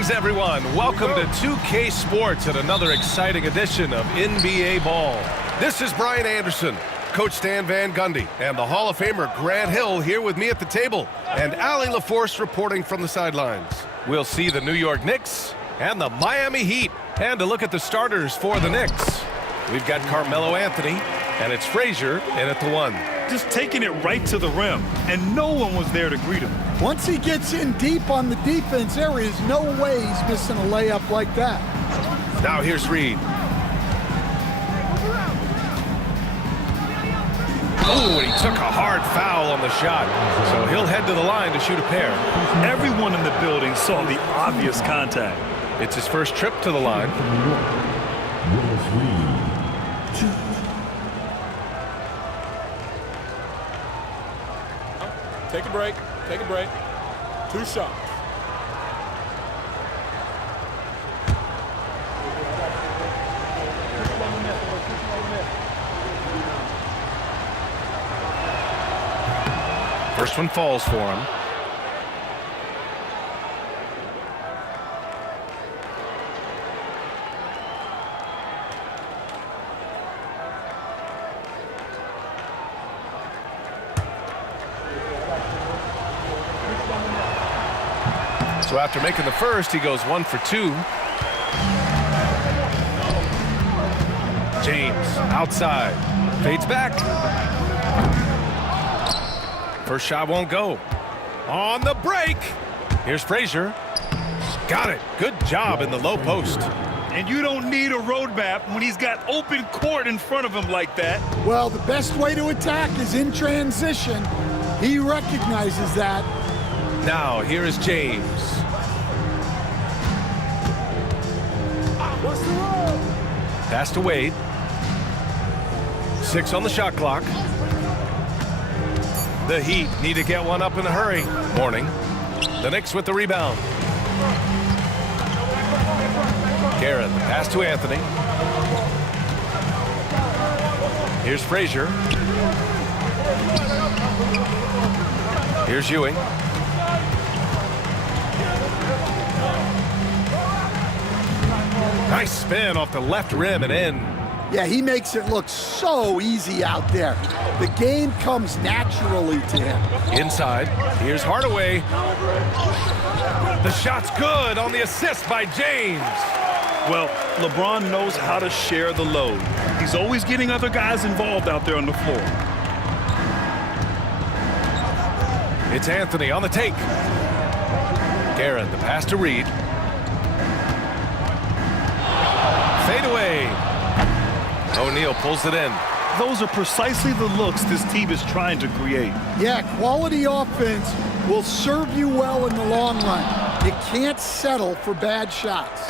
Greetings, everyone. Welcome to 2K Sports and another exciting edition of NBA Ball. This is Brian Anderson, Coach Stan Van Gundy, and the Hall of Famer Grant Hill here with me at the table, and Allie LaForce reporting from the sidelines. We'll see the New York Knicks and the Miami Heat. And to look at the starters for the Knicks, we've got Carmelo Anthony, and it's Frazier in at the 1. Just taking it right to the rim, and no one was there to greet him. Once he gets in deep on the defense, there is no way he's missing a layup like that. Now here's Reed. Oh, and he took a hard foul on the shot, so he'll head to the line to shoot a pair. Everyone in the building saw the obvious contact. It's his first trip to the line. Take a break. Take a break. 2 shots. First one falls for him. So after making the first, he goes 1 for 2. James outside, fades back. First shot won't go. On the break, here's Frazier. Got it. Good job in the low post. And you don't need a roadmap when he's got open court in front of him like that. Well, the best way to attack is in transition. He recognizes that. Now here is James. Pass to Wade. 6 on the shot clock. The Heat need to get one up in a hurry. Morning. The Knicks with the rebound. Garrett, pass to Anthony. Here's Frazier. Here's Ewing. Nice spin off the left rim and in. Yeah, he makes it look so easy out there. The game comes naturally to him. Inside, here's Hardaway. The shot's good on the assist by James. Well, LeBron knows how to share the load. He's always getting other guys involved out there on the floor. It's Anthony on the take. Garrett, the pass to Reed. Fade away. O'Neal pulls it in. Those are precisely the looks this team is trying to create. Yeah, quality offense will serve you well in the long run. You can't settle for bad shots.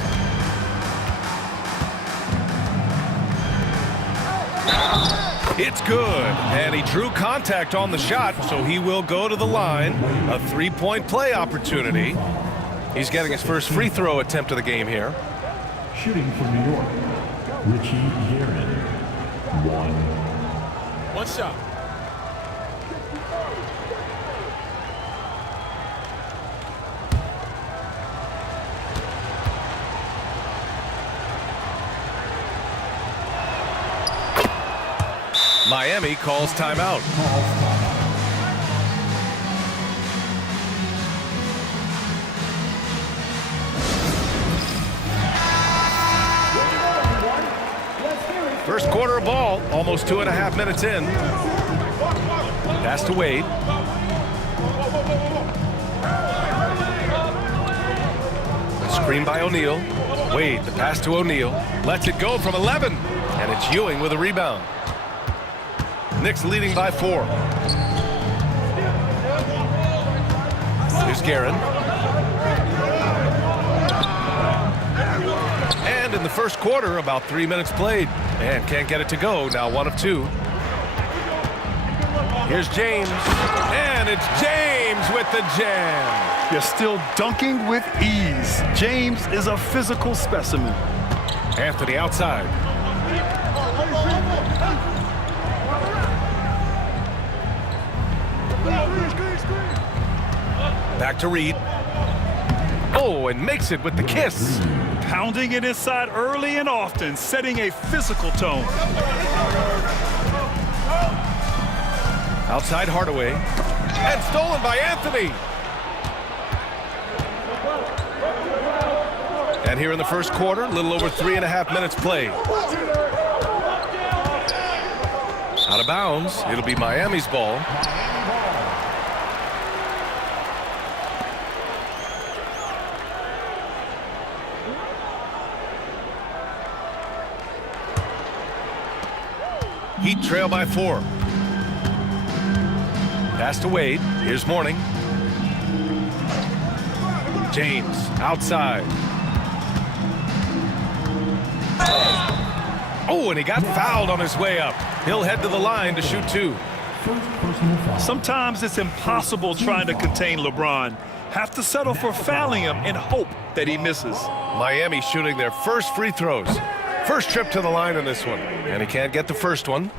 It's good, and he drew contact on the shot, so he will go to the line. A 3-point play opportunity. He's getting his first free throw attempt of the game here. Shooting from New York, Richie Guerin. 1 shot. Miami calls timeout. First quarter of ball, almost 2.5 minutes in. Pass to Wade. Screen by O'Neal. Wade, the pass to O'Neal. Lets it go from 11. And it's Ewing with a rebound. Knicks leading by 4. Here's Guerin. And in the first quarter, about 3 minutes played. And can't get it to go. Now 1 of 2. Here's James. And it's James with the jam. You're still dunking with ease. James is a physical specimen. Anthony outside. Back to Reed. Oh, and makes it with the kiss. Pounding it inside early and often, setting a physical tone. Outside Hardaway. And stolen by Anthony. And here in the first quarter, a little over 3.5 minutes played. Out of bounds. It'll be Miami's ball. Heat trail by 4. Pass to Wade. Here's Mourning. James outside. Oh, and he got fouled on his way up. He'll head to the line to shoot 2. Sometimes it's impossible trying to contain LeBron. Have to settle for fouling him and hope that he misses. Miami shooting their first free throws. First trip to the line in this one. And he can't get the first one.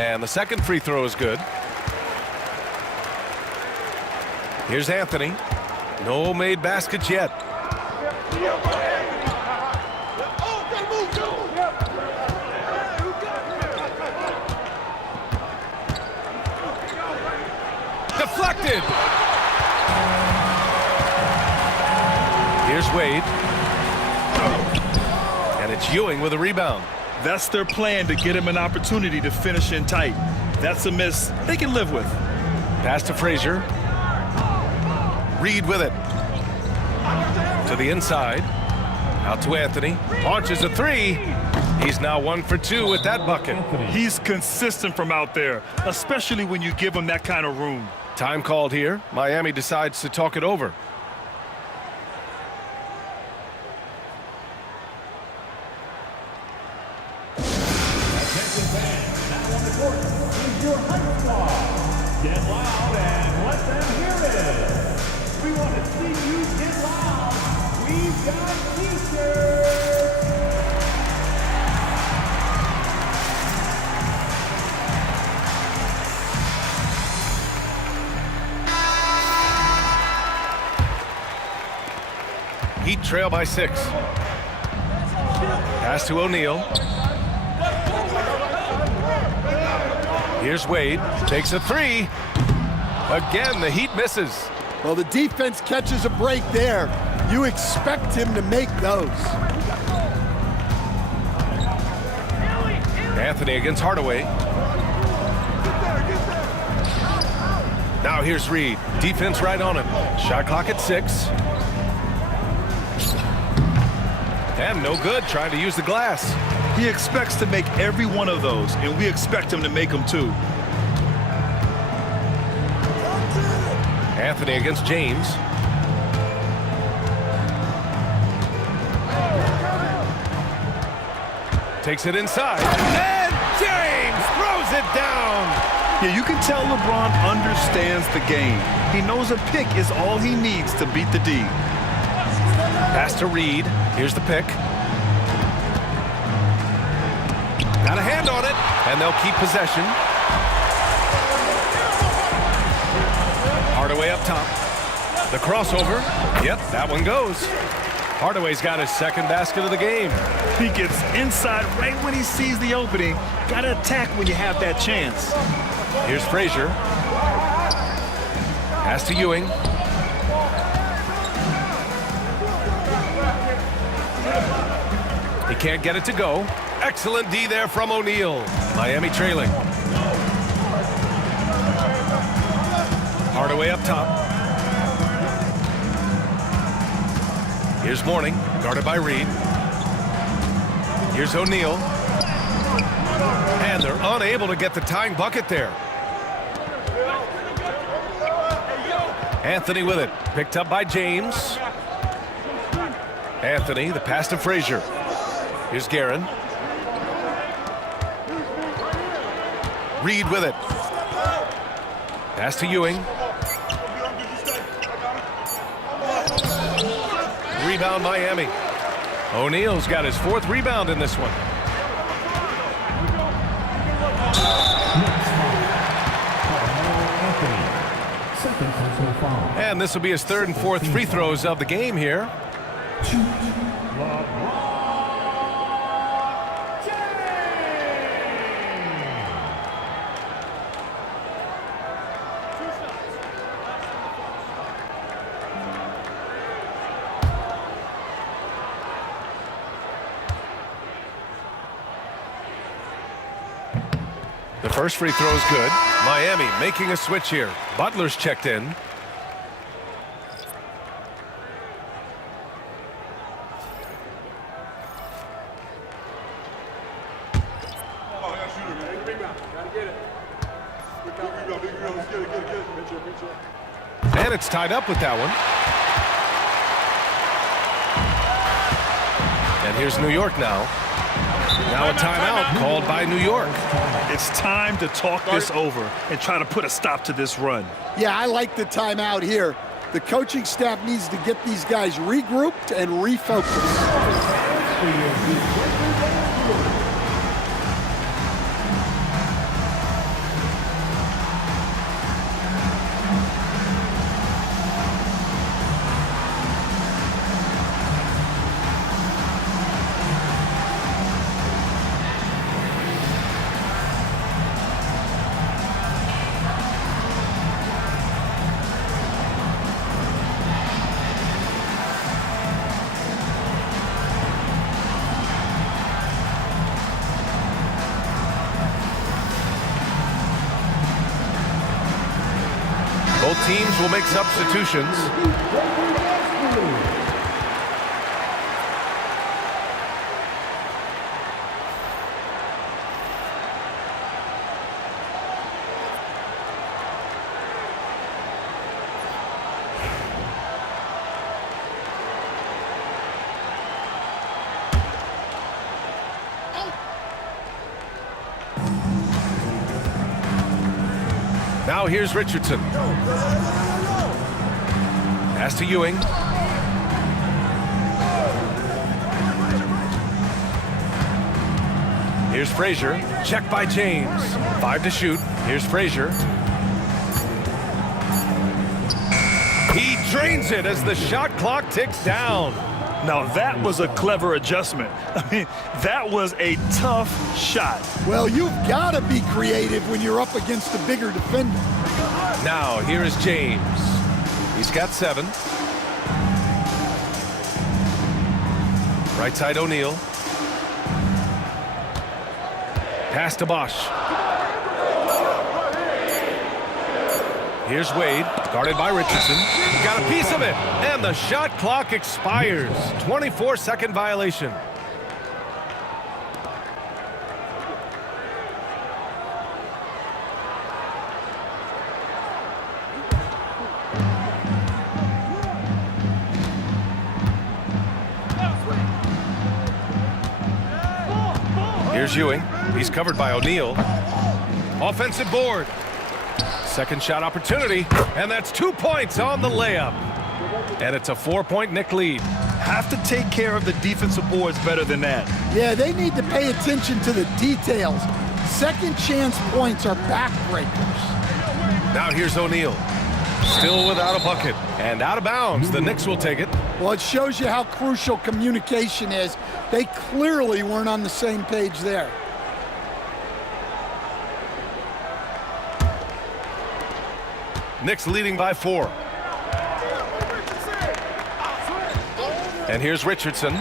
And the second free throw is good. Here's Anthony. No made baskets yet. Deflected. Here's Wade. And it's Ewing with a rebound. That's their plan, to get him an opportunity to finish in tight. That's a miss they can live with. Pass to Frazier. Reed with it. To the inside. Out to Anthony. Launches a 3. He's now 1 for 2 with that bucket. He's consistent from out there, especially when you give him that kind of room. Time called here. Miami decides to talk it over. Get loud and let them hear it. We want to see you get loud. We've got t-shirts. Heat trail by 6. Pass to O'Neal. Here's Wade. Takes a 3. Again, the Heat misses. Well, the defense catches a break there. You expect him to make those. Anthony against Hardaway. Now here's Reed. Defense right on him. Shot clock at 6. And no good, trying to use the glass. He expects to make every one of those, and we expect him to make them too. Anthony against James. Takes it inside. And James throws it down. Yeah, you can tell LeBron understands the game. He knows a pick is all he needs to beat the D. Pass to Reed. Here's the pick. Got a hand on it, and they'll keep possession. Hardaway up top. The crossover. Yep, that one goes. Hardaway's got his second basket of the game. He gets inside right when he sees the opening. Got to attack when you have that chance. Here's Frazier. Pass to Ewing. He can't get it to go. Excellent D there from O'Neal. Miami trailing. Hardaway up top. Here's Mourning, guarded by Reed. Here's O'Neal. And they're unable to get the tying bucket there. Anthony with it. Picked up by James. Anthony, the pass to Frazier. Here's Guerin. Reed with it. Pass to Ewing. rebound, Miami. O'Neal's got his 4th rebound in this one. And this will be his 3rd and 4th free throws of the game here. The first free throw is good. Miami making a switch here. Butler's checked in. And it's tied up with that one. And here's New York now. Now a timeout called by New York. It's time to talk this over and try to put a stop to this run. Yeah, I like the timeout here. The coaching staff needs to get these guys regrouped and refocused. Both teams will make substitutions. Now here's Richardson. Pass to Ewing. Here's Frazier. Check by James. 5 to shoot. Here's Frazier. He drains it as the shot clock ticks down. Now that was a clever adjustment. I mean, that was a tough shot. Well, you've got to be creative when you're up against a bigger defender. Now here is James. He's got 7. Right side O'Neal. Pass to Bosch. Here's Wade, guarded by Richardson. He got a piece of it, and the shot clock expires. 24-second violation. Here's Ewing. He's covered by O'Neal. Offensive board. Second shot opportunity, and that's 2 points on the layup. And it's a 4-point Knick lead. Have to take care of the defensive boards better than that. Yeah, they need to pay attention to the details. Second chance points are backbreakers. Now here's O'Neal. Still without a bucket. And out of bounds. The Knicks will take it. Well, it shows you how crucial communication is. They clearly weren't on the same page there. Knicks leading by 4. And here's Richardson.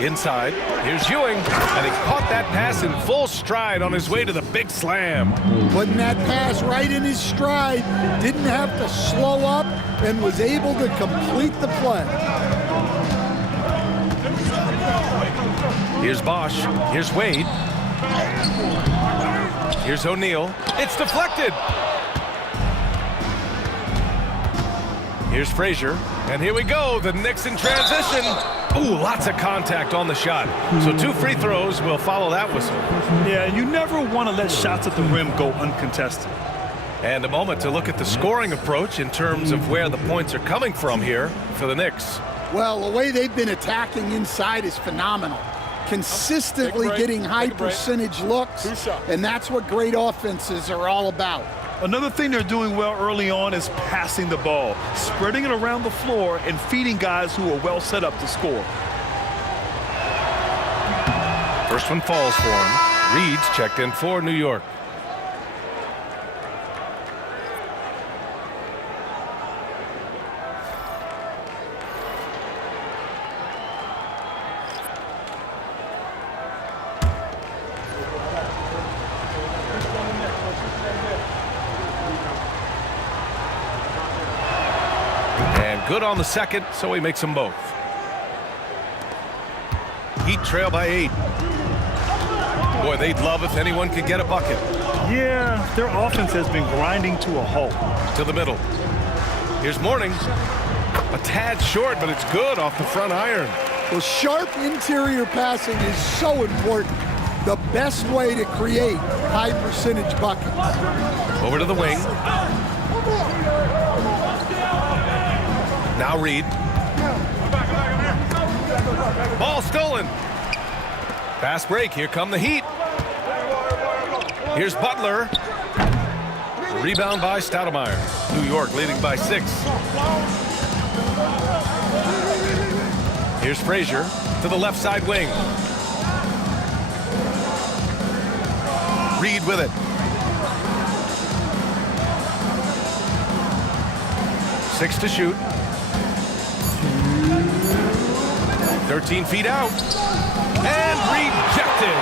Inside, here's Ewing, and he caught that pass in full stride on his way to the big slam. Putting that pass right in his stride, didn't have to slow up, and was able to complete the play. Here's Bosch, here's Wade. Here's O'Neal. It's deflected. Here's Frazier, and here we go, the Knicks in transition. Ooh, lots of contact on the shot. So 2 free throws will follow that whistle. Yeah, you never want to let shots at the rim go uncontested. And a moment to look at the scoring approach in terms of where the points are coming from here for the Knicks. Well, the way they've been attacking inside is phenomenal. Consistently getting high percentage looks, and that's what great offenses are all about. Another thing they're doing well early on is passing the ball, spreading it around the floor and feeding guys who are well set up to score. First one falls for him. Reed's checked in for New York. Good on the second, so he makes them both. Heat trail by 8. Boy, they'd love if anyone could get a bucket. Yeah, their offense has been grinding to a halt. To the middle. Here's Morning. A tad short, but it's good off the front iron. Well, sharp interior passing is so important. The best way to create high percentage buckets. Over to the wing. Now Reed. Ball stolen. Fast break. Here come the Heat. Here's Butler. Rebound by Stoudemire. New York leading by 6. Here's Frazier to the left side wing. Reed with it. Six to shoot. 13 feet out. And rejected.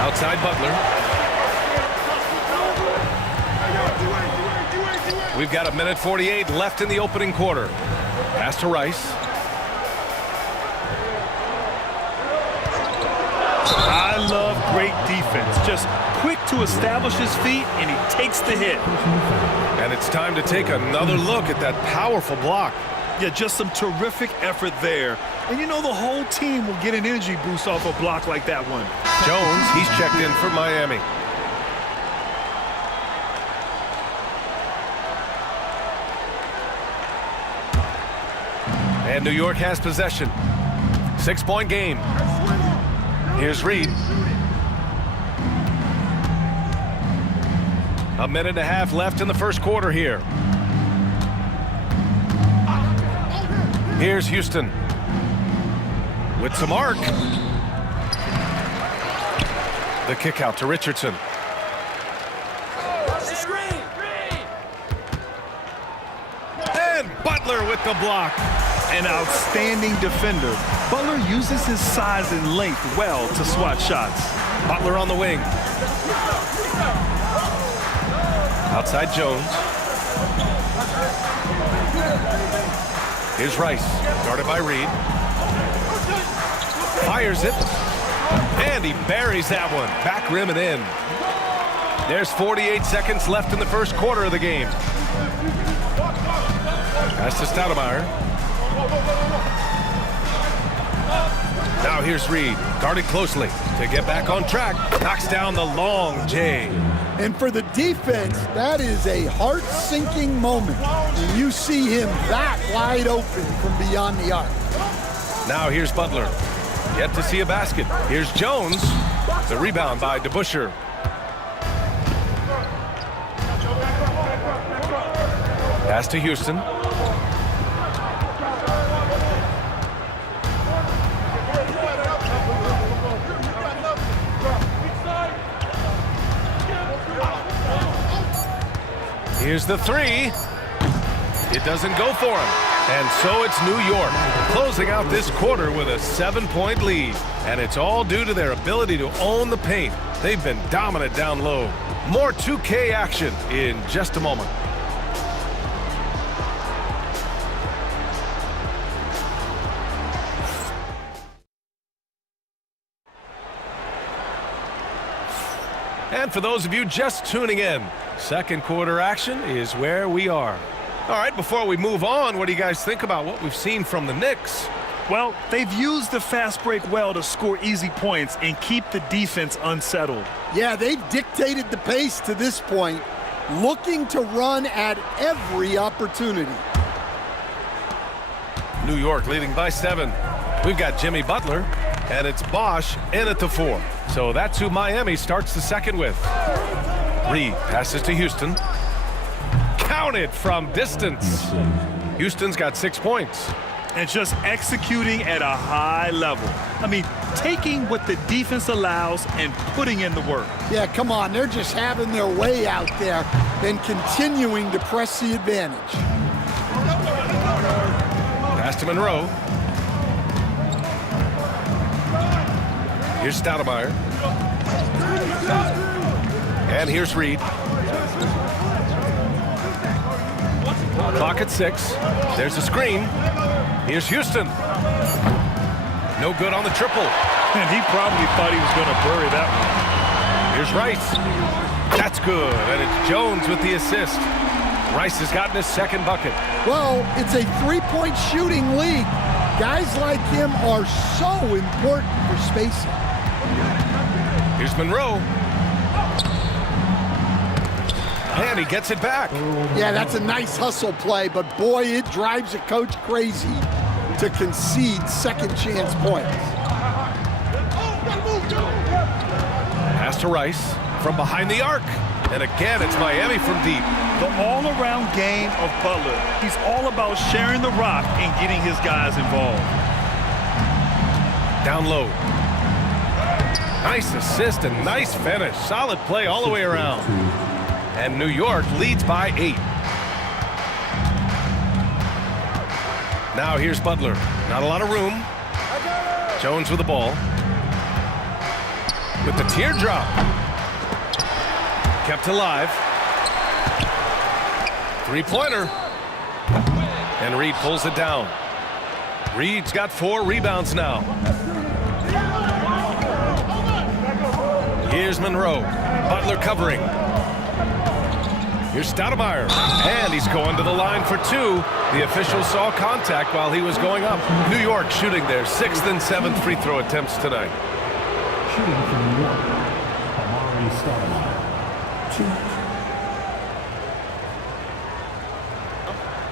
Outside Butler. We've got 1:48 left in the opening quarter. Pass to Rice. I love great defense. Just quick to establish his feet, and he takes the hit. And it's time to take another look at that powerful block. Yeah, just some terrific effort there. And you know the whole team will get an energy boost off a block like that one. Jones, he's checked in for Miami. And New York has possession. 6-point game. Here's Reed. 1.5 minutes left in the first quarter here. Here's Houston with some arc. The kick out to Richardson. And Butler with the block. An outstanding defender. Butler uses his size and length well to swat shots. Butler on the wing. Outside Jones. Here's Rice, guarded by Reed. Fires it. And he buries that one. Back rim and in. There's 48 seconds left in the first quarter of the game. Pass to Stoudemire. Now here's Reed, guarded closely to get back on track. Knocks down the long J. And for the defense, that is a heart-sinking moment when you see him that wide open from beyond the arc. Now here's Butler. Yet to see a basket. Here's Jones. The rebound by DeBusschere. Pass to Houston. Here's the three. It doesn't go for him. And so it's New York closing out this quarter with a 7-point lead. And it's all due to their ability to own the paint. They've been dominant down low. More 2K action in just a moment. And for those of you just tuning in, second quarter action is where we are. All right, before we move on, what do you guys think about what we've seen from the Knicks? Well, they've used the fast break well to score easy points and keep the defense unsettled. Yeah, they've dictated the pace to this point, looking to run at every opportunity. New York leading by 7. We've got Jimmy Butler, and it's Bosch in at the 4. So that's who Miami starts the second with. Reed passes to Houston. Counted from distance. Houston's got 6 points. And just executing at a high level. I mean, taking what the defense allows and putting in the work. Yeah, come on. They're just having their way out there and continuing to press the advantage. Pass to Monroe. Here's Stoudemire. And here's Reed. Clock at 6. There's a screen. Here's Houston. No good on the triple. And he probably thought he was going to bury that one. Here's Rice. That's good. And it's Jones with the assist. Rice has gotten his second bucket. Well, it's a three-point shooting league. Guys like him are so important for spacing. Here's Monroe. And he gets it back. Yeah, that's a nice hustle play, but boy, it drives a coach crazy to concede second chance points. Pass to Rice from behind the arc. And again, it's Miami from deep. The all-around game of Butler. He's all about sharing the rock and getting his guys involved. Down low. Nice assist and nice finish. Solid play all the way around. And New York leads by 8. Now here's Butler. Not a lot of room. Jones with the ball. With the teardrop. Kept alive. Three-pointer. And Reed pulls it down. Reed's got 4 rebounds now. Here's Monroe. Butler covering. Here's Stoudemire. And he's going to the line for 2. The official saw contact while he was going up. New York shooting their 6th and 7th free throw attempts tonight. Shooting from New York, Amari Stoudemire.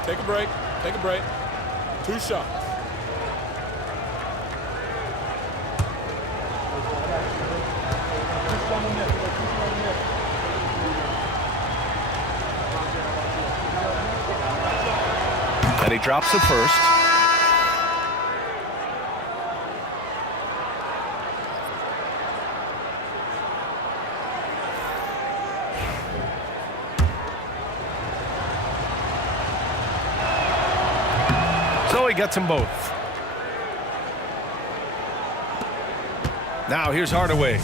2. Take a break. Take a break. 2 shots. And he drops it first. So he gets them both. Now here's Hardaway.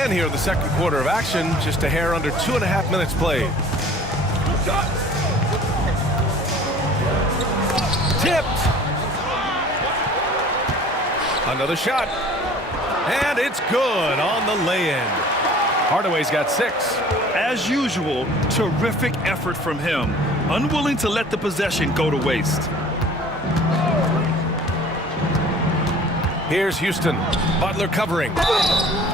And here in the second quarter of action, just a hair under 2.5 minutes played. Tipped. Another shot. And it's good on the lay-in. Hardaway's got 6. As usual, terrific effort from him. Unwilling to let the possession go to waste. Here's Houston. Butler covering.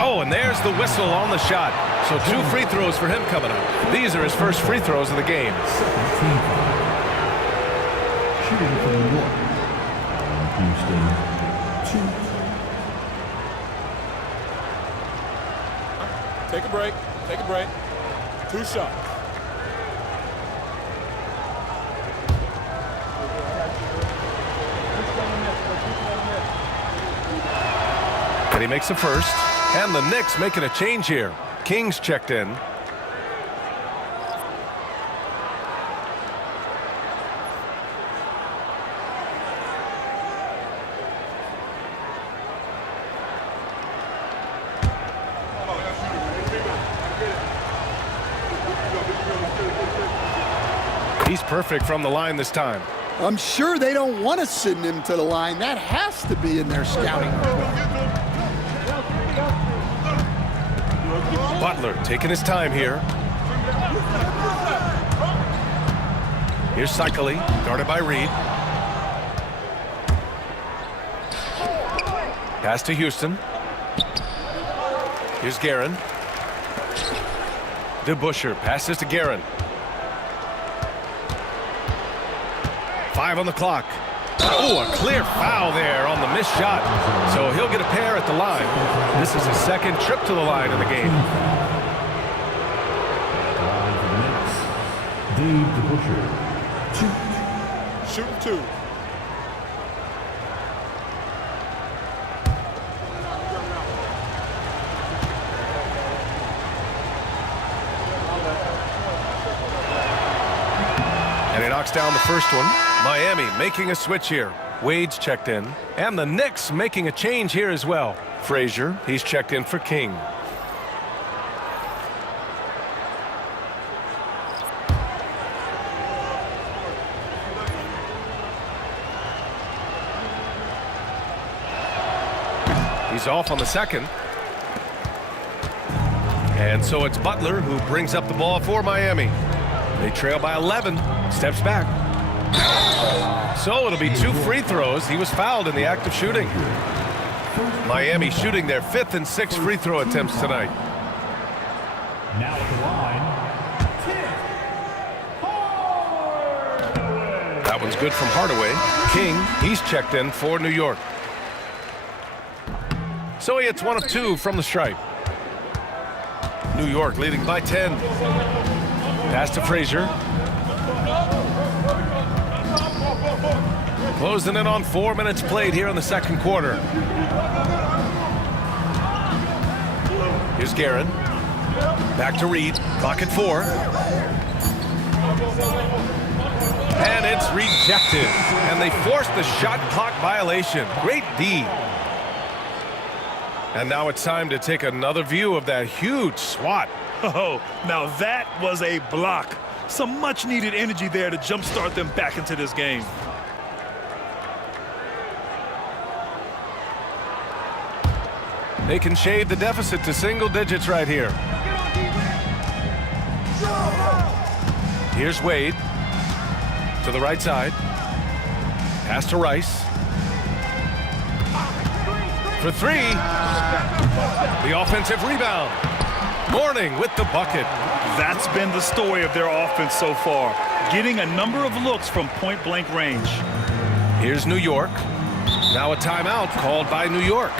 Oh, and there's the whistle on the shot. So 2 free throws for him coming up. These are his first free throws of the game. Shooting from New York, Houston, 2. Take a break. Take a break. 2 shots. And he makes the first. And the Knicks making a change here. Kings checked in. He's perfect from the line this time. I'm sure they don't want to send him to the line. That has to be in their scouting report. Butler taking his time here. Here's Cycli, guarded by Reed. Pass to Houston. Here's Guerin. DeBusschere passes to Guerin. 5 on the clock. Oh, a clear foul there on the missed shot. So he'll get a pair at the line. This is his second trip to the line in the game. Line for the Knicks. Dave DeBusschere. Shooting 2. And he knocks down the first one. Miami making a switch here. Wade's checked in. And the Knicks making a change here as well. Frazier, he's checked in for King. He's off on the second. And so it's Butler who brings up the ball for Miami. They trail by 11. Steps back. So it'll be 2 free throws. He was fouled in the act of shooting. Miami shooting their 5th and 6th free throw attempts tonight. Now at the line, Tim Hardaway. That one's good from Hardaway. King, he's checked in for New York. So he hits 1 of 2 from the stripe. New York leading by 10. Pass to Frazier. Closing in on 4 minutes played here in the second quarter. Here's Guerin. Back to Reed. Clock at 4. And it's rejected. And they forced the shot clock violation. Great D. And now it's time to take another view of that huge swat. Oh, now that was a block. Some much-needed energy there to jumpstart them back into this game. They can shade the deficit to single digits right here. Here's Wade to the right side. Pass to Rice. For 3. The offensive rebound. Mourning with the bucket. That's been the story of their offense so far, getting a number of looks from point-blank range. Here's New York. Now a timeout called by New York.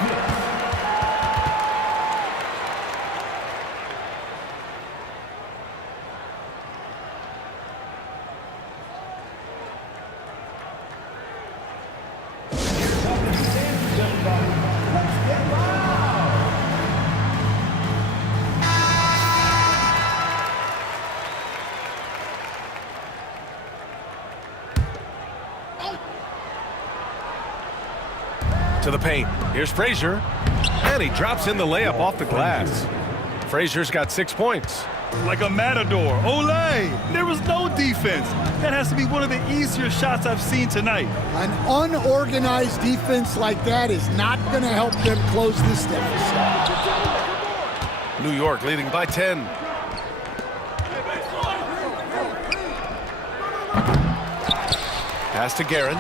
To the paint. Here's Frazier. And he drops in the layup off the glass. Frazier's got 6 points. Like a matador. Olé! There was no defense. That has to be one of the easier shots I've seen tonight. An unorganized defense like that is not going to help them close this deficit. New York leading by 10. Pass to Guerin.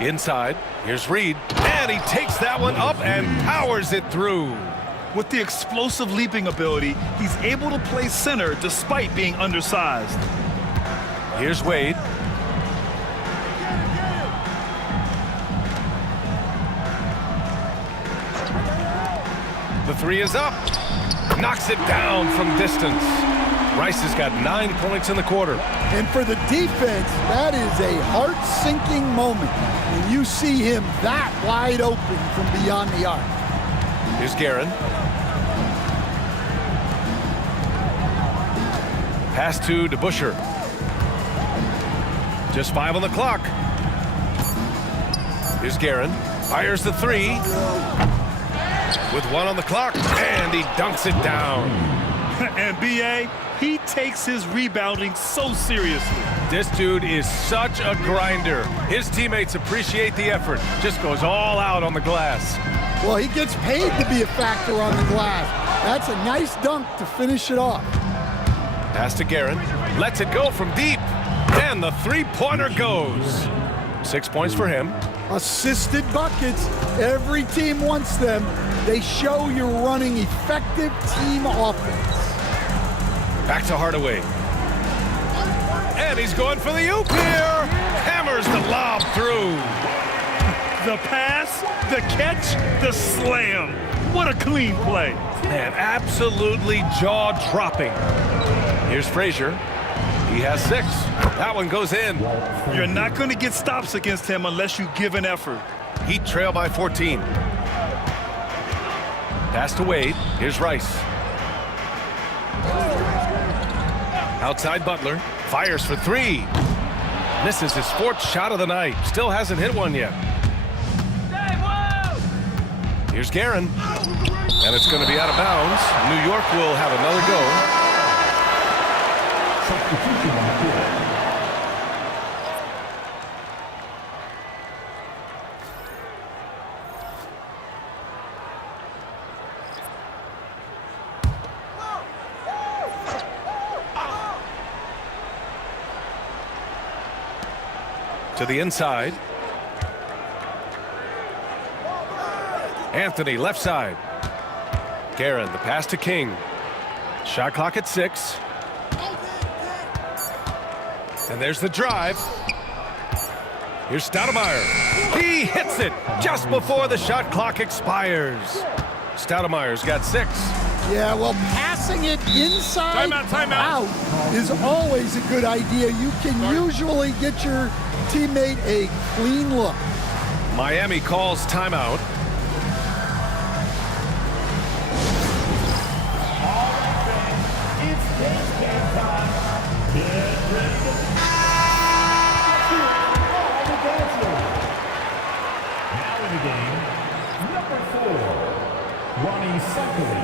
Inside, here's Reed, and he takes that one up and powers it through. With the explosive leaping ability, he's able to play center despite being undersized. Here's Wade. The 3 is up. Knocks it down from distance. Rice has got 9 points in the quarter. And for the defense, that is a heart-sinking moment when you see him that wide open from beyond the arc. Here's Guerin. Pass to DeBusschere. Just 5 on the clock. Here's Guerin. Fires the 3. With 1 on the clock, and he dunks it down. And B.A., he takes his rebounding so seriously. This dude is such a grinder. His teammates appreciate the effort. Just goes all out on the glass. Well, he gets paid to be a factor on the glass. That's a nice dunk to finish it off. Pass to Guerin. Lets it go from deep. And the three-pointer goes. 6 points for him. Assisted buckets. Every team wants them. They show you're running effective team offense. Back to Hardaway. And he's going for the oop here. Hammers the lob through. The pass, the catch, the slam. What a clean play. Man, absolutely jaw-dropping. Here's Frazier. He has 6. That one goes in. You're not going to get stops against him unless you give an effort. Heat trail by 14. Pass to Wade. Here's Rice. Outside Butler. Fires for 3. Misses his 4th shot of the night. Still hasn't hit one yet. Here's Guerin. And it's going to be out of bounds. New York will have another go. Substitution on the field. To the inside. Anthony, left side. Guerin, the pass to King. Shot clock at 6. And there's the drive. Here's Stoudemire. He hits it just before the shot clock expires. Stoudemire's got 6. Yeah, well, passing it inside Timeout. out is always a good idea. You can usually get your teammate a clean look. Miami calls timeout. It's game time. Get ready to all the dancers. Now in the game, number 4, Ronnie Suckley.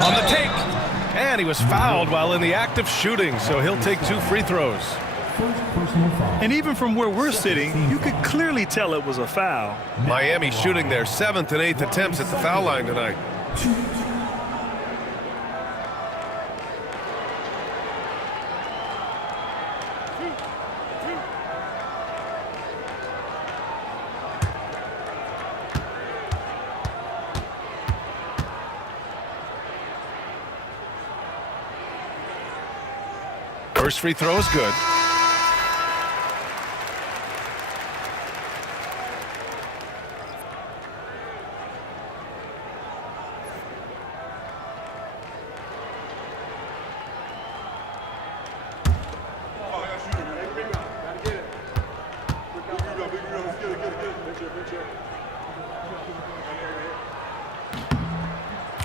On the take. And he was fouled while in the act of shooting, so he'll take 2 free throws. First personal foul. And even from where we're sitting, you could clearly tell it was a foul. Miami shooting their 7th and 8th attempts at the foul line tonight. First free throw is good.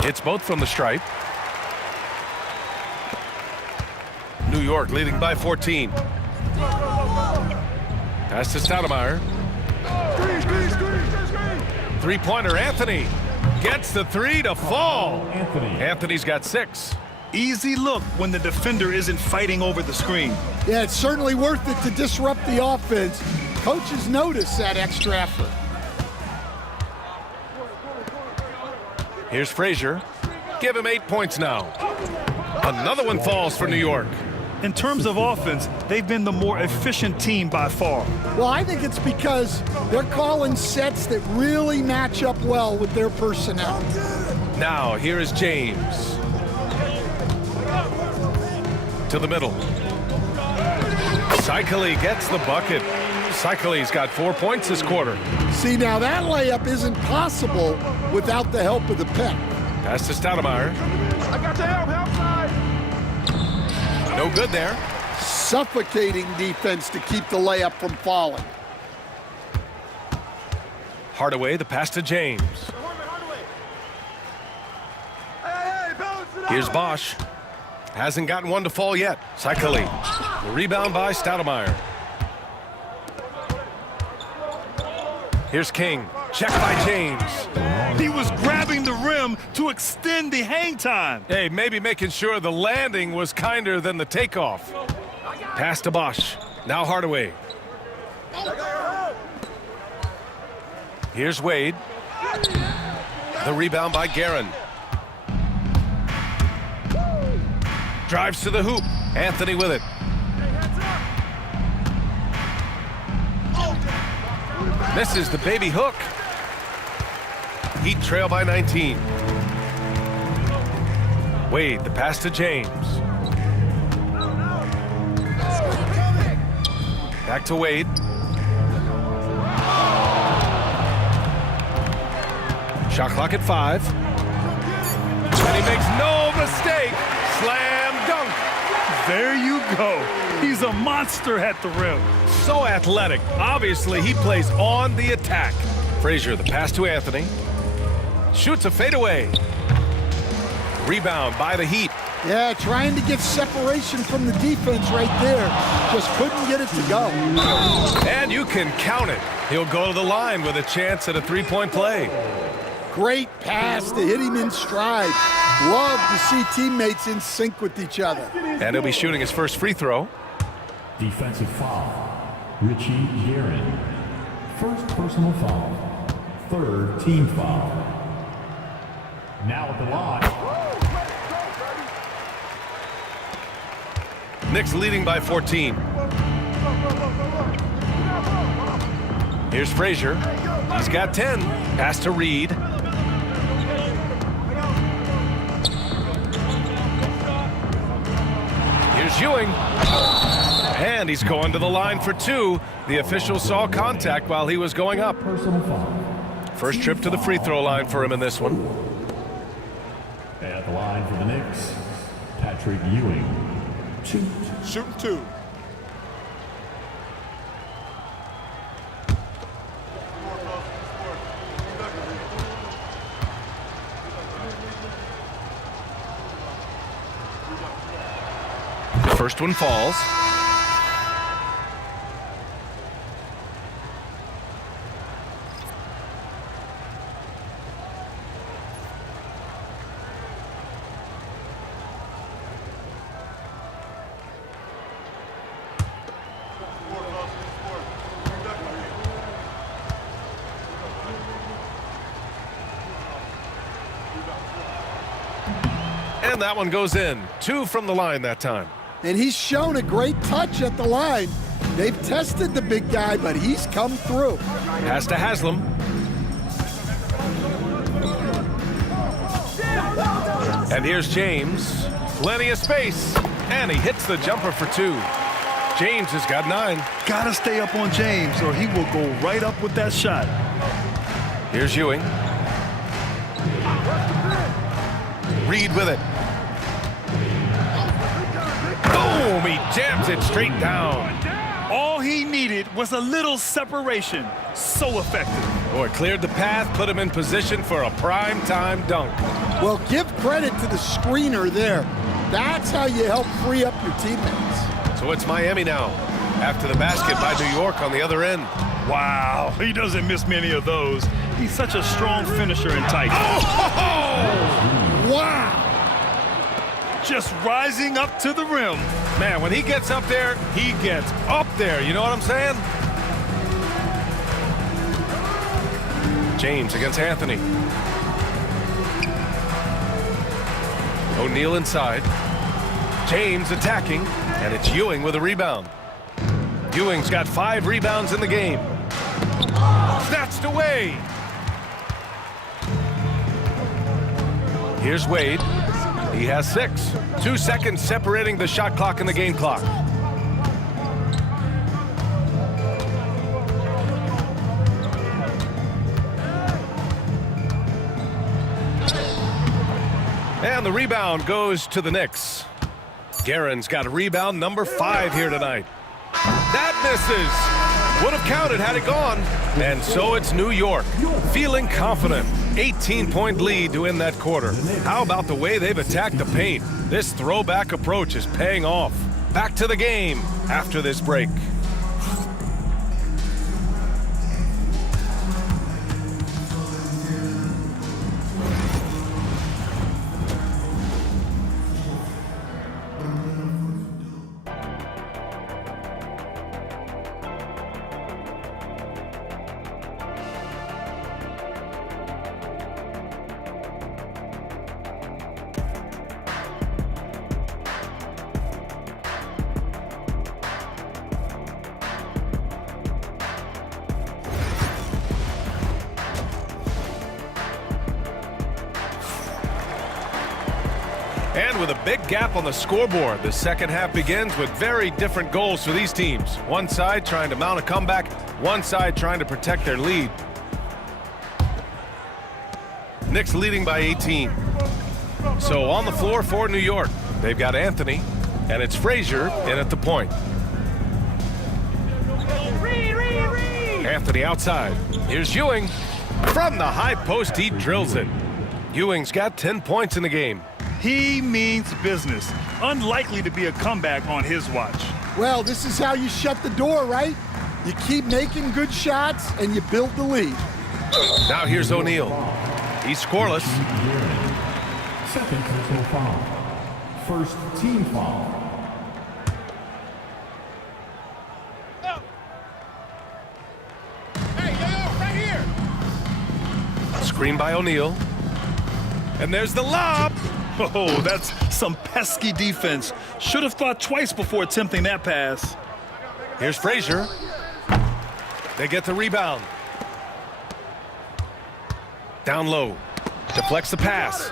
It's both from the stripe. New York leading by 14. Pass to Stoudemire. Three-pointer, Anthony. Gets the 3 to fall. Anthony's got 6. Easy look when the defender isn't fighting over the screen. Yeah, it's certainly worth it to disrupt the offense. Coaches notice that extra effort. Here's Frazier. Give him 8 points now. Another one falls for New York. In terms of offense, they've been the more efficient team by far. Well, I think it's because they're calling sets that really match up well with their personnel. Now, here is James. To the middle. Cycli gets the bucket. Cycli's got 4 points this quarter. See, now that layup isn't possible without the help of the pep. Pass to Stoudemire. I got the help side. No good there. Suffocating defense to keep the layup from falling. Hardaway, the pass to James. Here's Bosch. Hasn't gotten one to fall yet. Cycli. The rebound by Stoudemire. Here's King. Check by James. He was grabbing the rim to extend the hang time. Hey, maybe making sure the landing was kinder than the takeoff. Pass to Bosch. Now Hardaway. Here's Wade. The rebound by Guerin. Drives to the hoop. Anthony with it. Misses the baby hook. Heat trail by 19. Wade, the pass to James. Back to Wade. Shot clock at 5. And he makes no mistake. Slam dunk. There you go. He's a monster at the rim. So athletic. Obviously, he plays on the attack. Frazier, the pass to Anthony. Shoots a fadeaway. Rebound by the Heat. Yeah, trying to get separation from the defense right there. Just couldn't get it to go. And you can count it. He'll go to the line with a chance at a three-point play. Great pass to hit him in stride. Love to see teammates in sync with each other. And he'll be shooting his first free throw. Defensive foul. Richie Guerin. First personal foul. Third team foul. Now at the line. Knicks leading by 14. Here's Frazier. He's got 10. Pass to Reed. Here's Ewing. And he's going to the line for 2. The official saw contact while he was going up. Personal foul. First trip to the free throw line for him in this one. At the line for the Knicks, Patrick Ewing. Shooting 2. First one falls. And that one goes in. 2 from the line that time. And he's shown a great touch at the line. They've tested the big guy, but he's come through. Pass to Haslam. And here's James. Plenty of space. And he hits the jumper for 2. James has got 9. Gotta stay up on James or he will go right up with that shot. Here's Ewing. Reed with it. Boom! He jams it straight down. All he needed was a little separation. So effective. Boy, cleared the path, put him in position for a prime-time dunk. Well, give credit to the screener there. That's how you help free up your teammates. So it's Miami now, after the basket by New York on the other end. Wow, he doesn't miss many of those. He's such a strong finisher and tight. Oh! Wow! Just rising up to the rim. Man, when he gets up there, he gets up there. You know what I'm saying? James against Anthony. O'Neal inside. James attacking, and it's Ewing with a rebound. Ewing's got 5 rebounds in the game. Snatched away. Here's Wade. He has 6. 2 seconds separating the shot clock and the game clock. And the rebound goes to the Knicks. Guerin's got a rebound number 5 here tonight. That misses. Would have counted had it gone. And so it's New York, feeling confident. 18-point lead to end that quarter. How about the way they've attacked the paint? This throwback approach is paying off. Back to the game after this break. And with a big gap on the scoreboard, the second half begins with very different goals for these teams. One side trying to mount a comeback, one side trying to protect their lead. Knicks leading by 18. So on the floor for New York, they've got Anthony, and it's Frazier in at the point. Anthony outside. Here's Ewing. From the high post, he drills it. Ewing's got 10 points in the game. He means business. Unlikely to be a comeback on his watch. Well, this is how you shut the door, right? You keep making good shots and you build the lead. Now here's O'Neal. He's scoreless. Second personal foul. First team foul. Screen by O'Neal. And there's the lob. Oh, that's some pesky defense. Should have thought twice before attempting that pass. Here's Frazier. They get the rebound. Down low. Deflects the pass.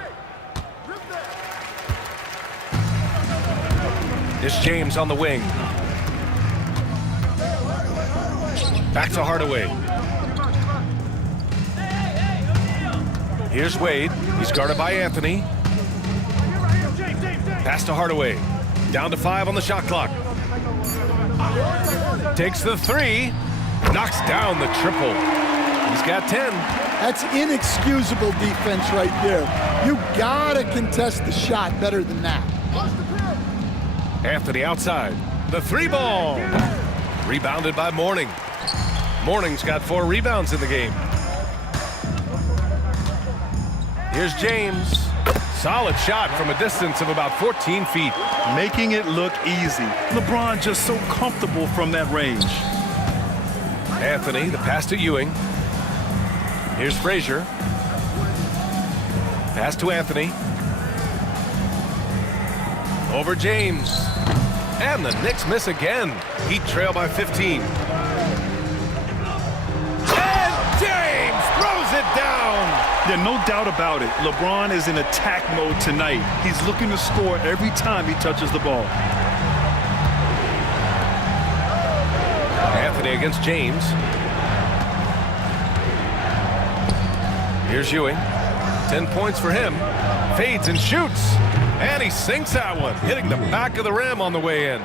Here's James on the wing. Back to Hardaway. Here's Wade. He's guarded by Anthony. Pass to Hardaway. Down to 5 on the shot clock. Takes the 3. Knocks down the triple. He's got 10. That's inexcusable defense right there. You gotta contest the shot better than that. Anthony outside. The 3 ball. Rebounded by Mourning. Mourning's got 4 rebounds in the game. Here's James. Solid shot from a distance of about 14 feet. Making it look easy. LeBron just so comfortable from that range. Anthony, the pass to Ewing. Here's Frazier. Pass to Anthony. Over James. And the Knicks miss again. Heat trail by 15. And James throws it down. Yeah, no doubt about it. LeBron is in attack mode tonight. He's looking to score every time he touches the ball. Anthony against James. Here's Ewing. 10 points for him. Fades and shoots. And he sinks that one, hitting the back of the rim on the way in.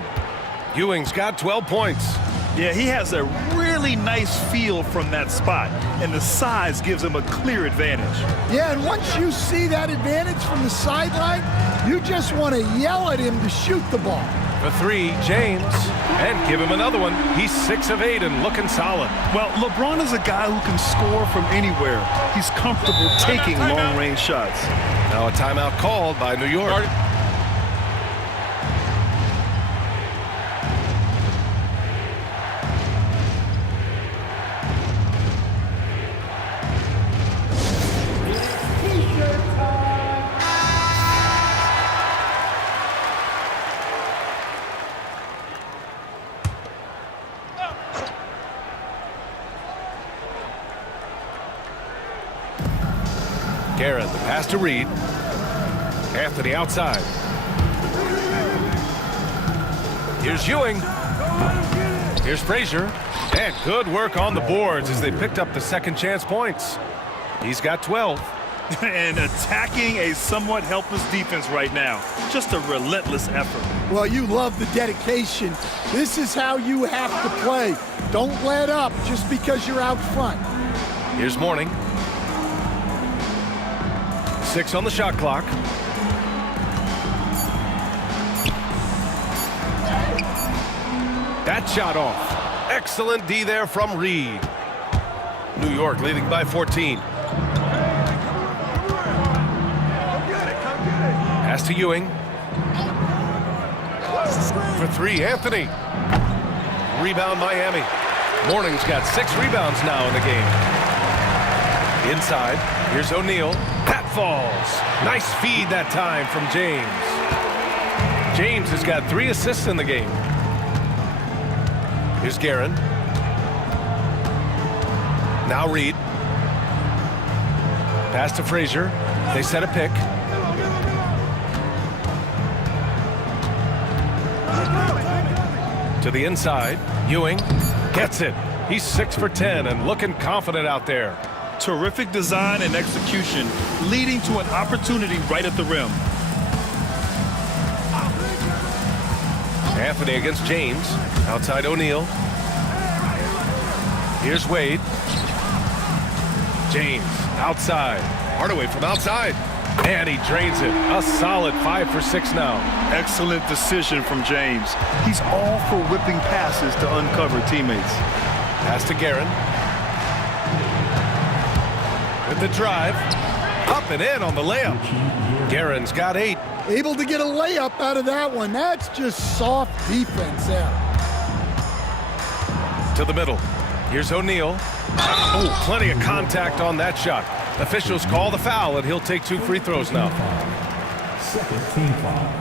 Ewing's got 12 points. Yeah, he has a really nice feel from that spot, and the size gives him a clear advantage. Yeah, and once you see that advantage from the sideline, you just want to yell at him to shoot the ball. For 3, James. And give him another one. He's 6 of 8 and looking solid. Well, LeBron is a guy who can score from anywhere. He's comfortable taking long-range shots. Now a timeout called by New York. Garrett, the pass to Reed. Anthony outside. Here's Ewing. Here's Frazier. And good work on the boards as they picked up the second chance points. He's got 12. And attacking a somewhat helpless defense right now. Just a relentless effort. Well, you love the dedication. This is how you have to play. Don't let up just because you're out front. Here's Mourning. 6 on the shot clock. That shot off. Excellent D there from Reed. New York leading by 14. Pass to Ewing. For 3, Anthony. Rebound Miami. Mourning's got 6 rebounds now in the game. Inside, here's O'Neal. That falls. Nice feed that time from James. James has got 3 assists in the game. Here's Guerin. Now Reed. Pass to Frazier. They set a pick. To the inside. Ewing gets it. He's 6 for 10 and looking confident out there. Terrific design and execution, leading to an opportunity right at the rim. Anthony against James. Outside O'Neal. Here's Wade. James outside. Hardaway from outside. And he drains it. A solid 5 for 6 now. Excellent decision from James. He's all for whipping passes to uncover teammates. Pass to Guerin. With the drive. Up and in on the layup. Guerin's got 8. Able to get a layup out of that one. That's just soft defense there. To the middle. Here's O'Neal. Oh, plenty of contact on that shot. Officials call the foul, and he'll take 2 free throws now. Second team foul.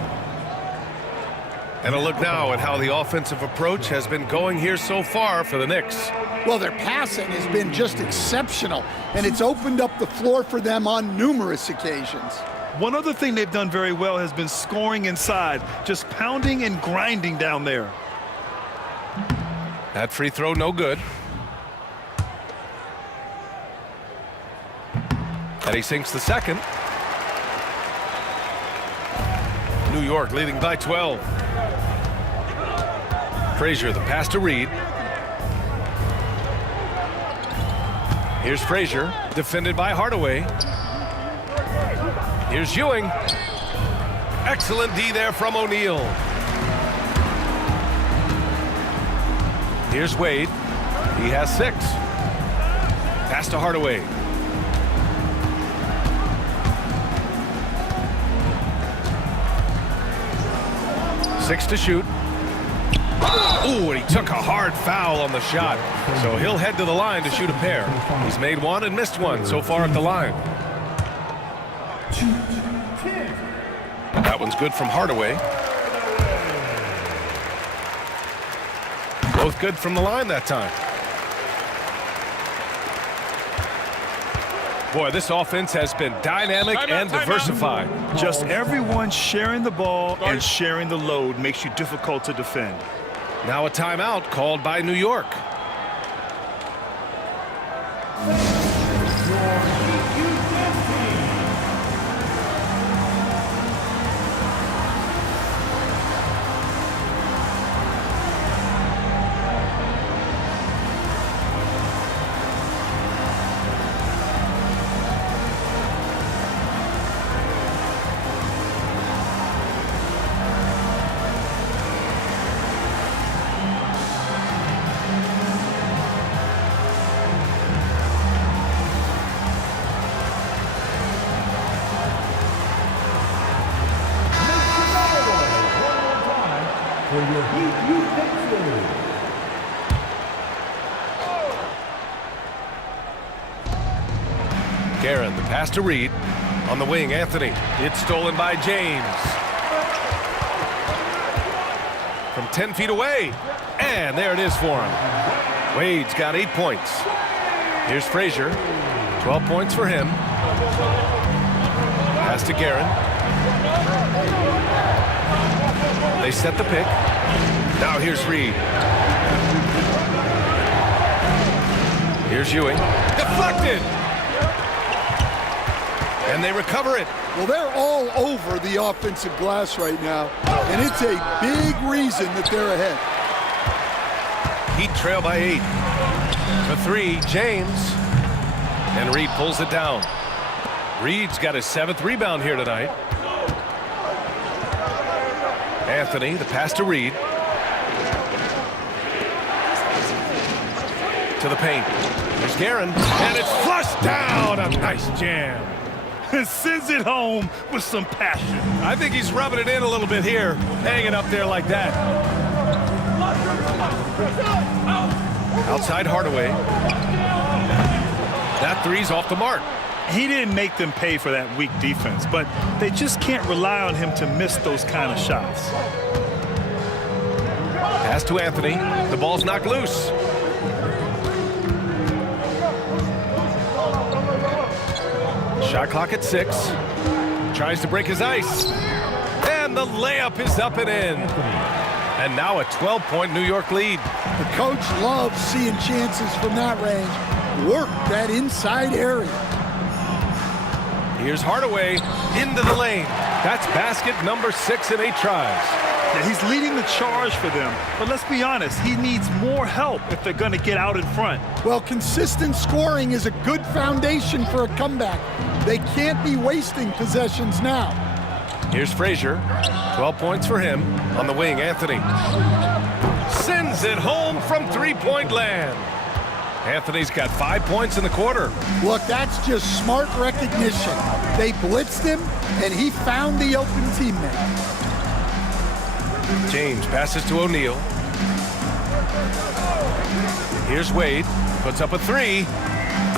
And a look now at how the offensive approach has been going here so far for the Knicks. Well, their passing has been just exceptional, and it's opened up the floor for them on numerous occasions. One other thing they've done very well has been scoring inside, just pounding and grinding down there. That free throw no good. And he sinks the second. New York leading by 12. Frazier, the pass to Reed. Here's Frazier, defended by Hardaway. Here's Ewing. Excellent D there from O'Neal. Here's Wade. He has 6. Pass to Hardaway. Six to shoot. Ooh, and he took a hard foul on the shot. So he'll head to the line to shoot a pair. He's made 1 and missed 1 so far at the line. That one's good from Hardaway. Both good from the line that time. Boy, this offense has been dynamic and diversified. Just everyone sharing the ball and sharing the load makes you difficult to defend. Now a timeout called by New York. Guerin, the pass to Reed. On the wing, Anthony. It's stolen by James. From 10 feet away. And there it is for him. Wade's got 8 points. Here's Frazier. 12 points for him. Pass to Guerin. They set the pick. Now here's Reed. Here's Ewing. Deflected! And they recover it. Well, they're all over the offensive glass right now, and it's a big reason that they're ahead. Heat trail by 8. For 3, James. And Reed pulls it down. Reed's got his 7th rebound here tonight. Anthony, the pass to Reed. To the paint. There's Guerin. And it's flushed down. A nice jam. Sends it home with some passion. I think he's rubbing it in a little bit here. Hanging up there like that. Outside Hardaway. That 3's off the mark. He didn't make them pay for that weak defense, but they just can't rely on him to miss those kind of shots. Pass to Anthony. The ball's knocked loose. Shot clock at 6. Tries to break his ice. And the layup is up and in. And now a 12-point New York lead. The coach loves seeing chances from that range. Work that inside area. Here's Hardaway into the lane. That's basket number 6 in 8 tries. Yeah, he's leading the charge for them, but let's be honest, he needs more help if they're going to get out in front. Well, consistent scoring is a good foundation for a comeback. They can't be wasting possessions now. Here's Frazier. 12 points for him. On the wing, Anthony sends it home from three-point land. Anthony's got 5 points in the quarter. Look, that's just smart recognition. They blitzed him, and he found the open teammate. James passes to O'Neal. Here's Wade. Puts up a 3.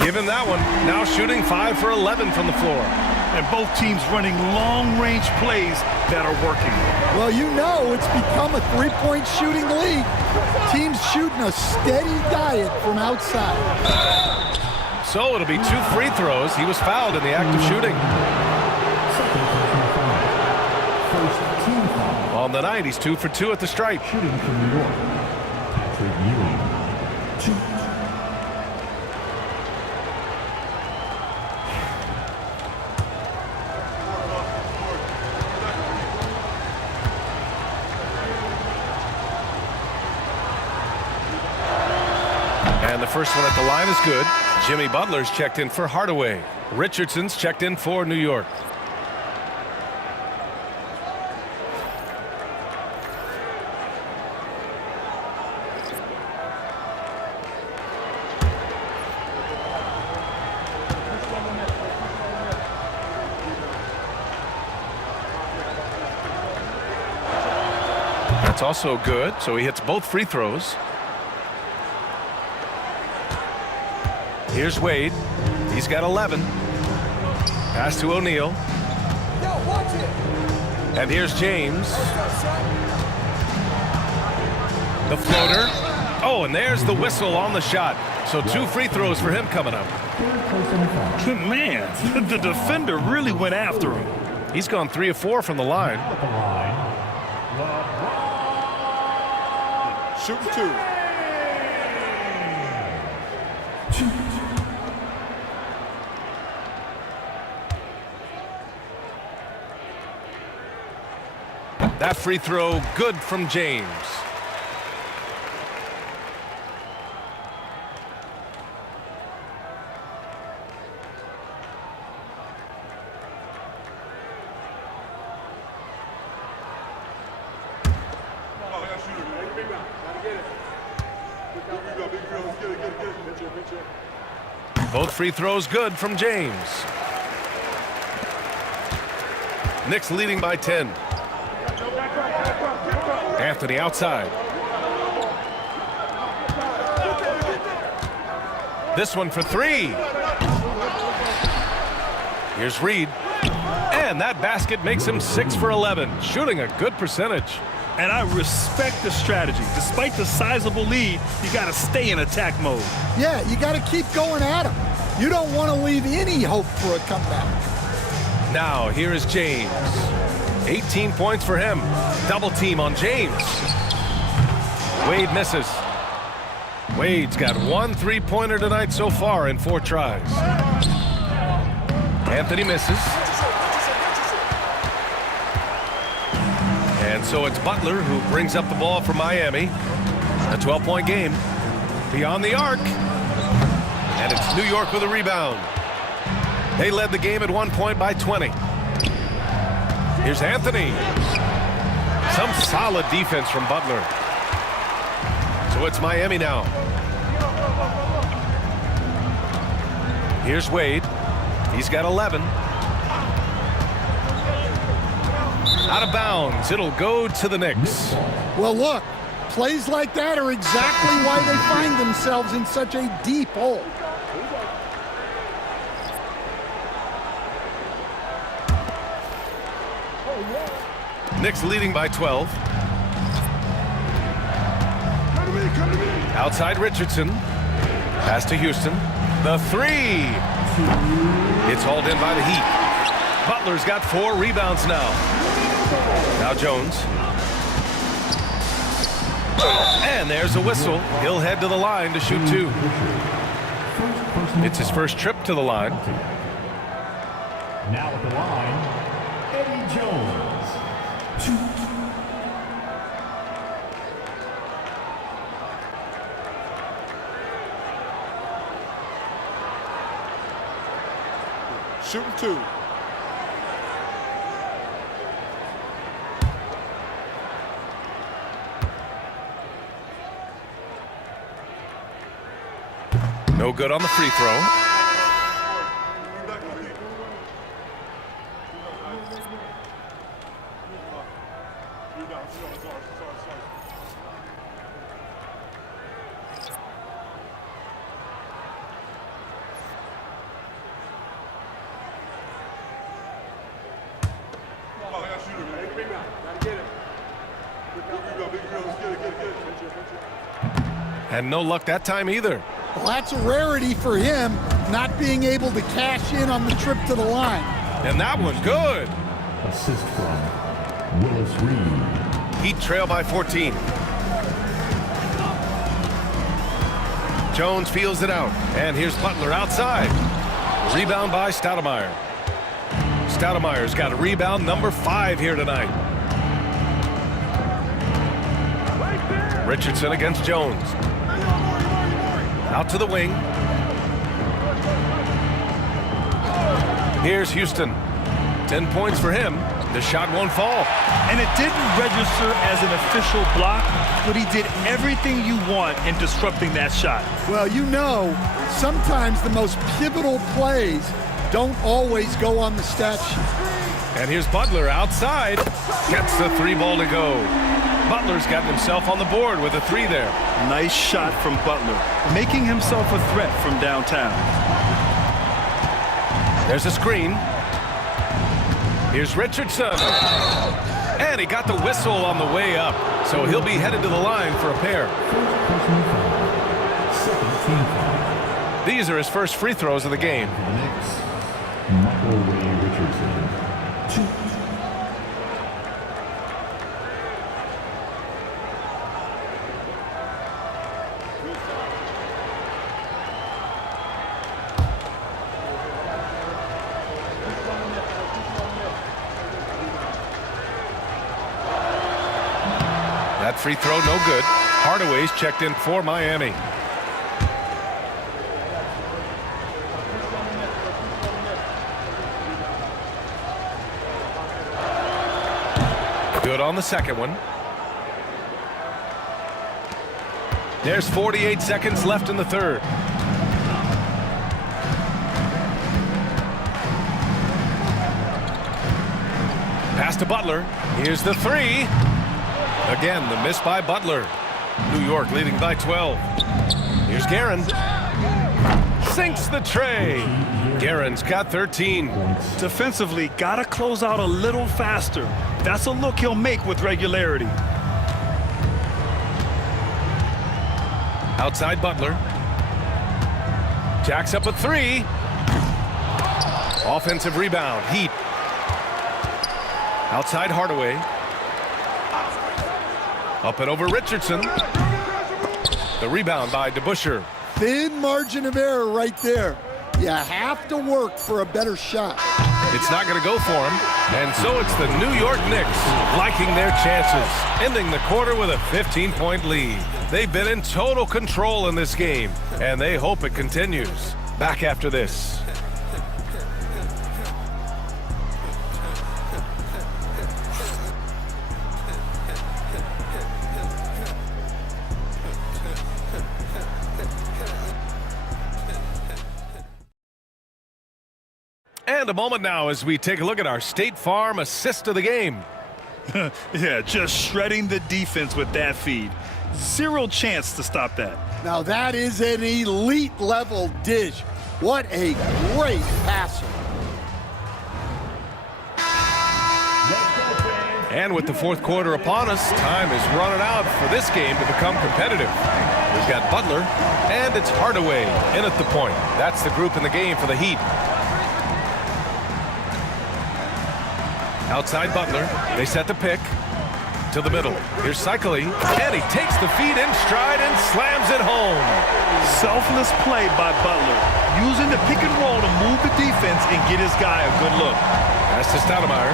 Give him that one. Now shooting 5 for 11 from the floor. And both teams running long-range plays that are working. Well, you know it's become a three-point shooting league. Teams shooting a steady diet from outside. So it'll be 2 free throws. He was fouled in the act of shooting. On the night, he's 2 for 2 at the stripe. Shooting from New York, Patrick Ewing. 2. And the first one at the line is good. Jimmy Butler's checked in for Hardaway. Richardson's checked in for New York. That's also good, so he hits both free throws. Here's Wade. He's got 11. Pass to O'Neal. And here's James. The floater. Oh, and there's the whistle on the shot. So 2 free throws for him coming up. Man, the defender really went after him. He's gone 3 of 4 from the line. Shooting 2. That free throw good from James. Both free throws good from James. Knicks leading by 10. Anthony outside. This one for 3. Here's Reed. And that basket makes him 6 for 11, shooting a good percentage. And I respect the strategy. Despite the sizable lead, you got to stay in attack mode. Yeah, you got to keep going at him. You don't want to leave any hope for a comeback. Now here is James. 18 points for him. Double team on James. Wade misses. Wade's got 1 3-pointer tonight so far in 4 tries. Anthony misses. And so it's Butler who brings up the ball for Miami. A 12-point game. Beyond the arc. And it's New York with a rebound. They led the game at 1 point by 20. Here's Anthony. Some solid defense from Butler. So it's Miami now. Here's Wade. He's got 11. Out of bounds. It'll go to the Knicks. Well, look, plays like that are exactly why they find themselves in such a deep hole. Knicks leading by 12. Outside Richardson. Pass to Houston. The 3. It's hauled in by the Heat. Butler's got 4 rebounds now. Now Jones. And there's a whistle. He'll head to the line to shoot 2. It's his first trip to the line. Now at the line, Eddie Jones. 2. Shooting 2. No good on the free throw. And no luck that time either. Well, that's a rarity for him, not being able to cash in on the trip to the line. And that one good. Assist from Willis Reed. Heat trail by 14. Jones feels it out. And here's Butler outside. Rebound by Stoudemire. Stoudemire's got a rebound number 5 here tonight. Richardson against Jones. Out to the wing. Here's Houston. 10 points for him. The shot won't fall. And it didn't register as an official block, but he did everything you want in disrupting that shot. Well, you know, sometimes the most pivotal plays don't always go on the stat sheet. And here's Butler outside. Gets the 3 ball to go. Butler's gotten himself on the board with a 3 there. Nice shot from Butler, making himself a threat from downtown. There's a screen. Here's Richardson. And he got the whistle on the way up. So he'll be headed to the line for a pair. These are his first free throws of the game. For the Knicks, Michael Ray Richardson. 2. That free throw no good. Hardaway's checked in for Miami. Good on the second one. There's 48 seconds left in the third. Pass to Butler. Here's the 3. Again, the miss by Butler. New York leading by 12. Here's Guerin. Sinks the tray. Guerin's got 13. Defensively, gotta close out a little faster. That's a look he'll make with regularity. Outside Butler. Jacks up a 3. Offensive rebound. Heat. Outside Hardaway. Up and over Richardson. The rebound by DeBusschere. Thin margin of error right there. You have to work for a better shot. It's not going to go for him. And so it's the New York Knicks liking their chances, ending the quarter with a 15-point lead. They've been in total control in this game, and they hope it continues. Back after this. And a moment now as we take a look at our State Farm assist of the game. Yeah, just shredding the defense with that feed. Zero chance to stop that. Now that is an elite level dish. What a great passer. And with the fourth quarter upon us, time is running out for this game to become competitive. We've got Butler, and it's Hardaway in at the point. That's the group in the game for the Heat. Outside Butler, they set the pick. to the middle. Here's Cycli, and he takes the feet in stride and slams it home. Selfless play by Butler, using the pick and roll to move the defense and get his guy a good look. Pass to Stoudemire.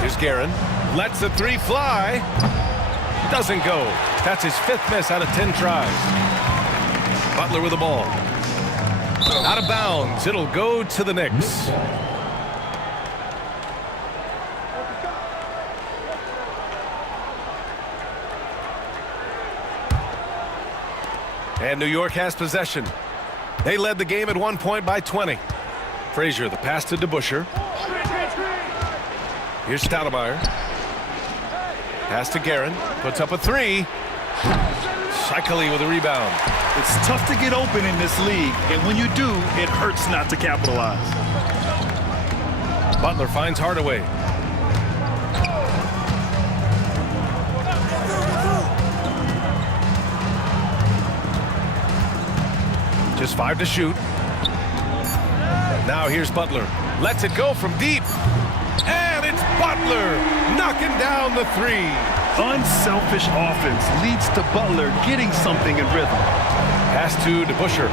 Here's Guerin. Lets the three fly. Doesn't go. That's his 5th miss out of 10 tries. Butler with the ball. Out of bounds. It'll go to the Knicks. And New York has possession. They led the game at one point by 20. Frazier, the pass to DeBusschere. Here's Stoudemire. Pass to Guerin. Puts up a 3. Cycli with a rebound. It's tough to get open in this league, and when you do, it hurts not to capitalize. Butler finds Hardaway. Just 5 to shoot. Now here's Butler. Lets it go from deep. And it's Butler knocking down the 3. Unselfish offense leads to Butler getting something in rhythm. Pass to DeBusschere.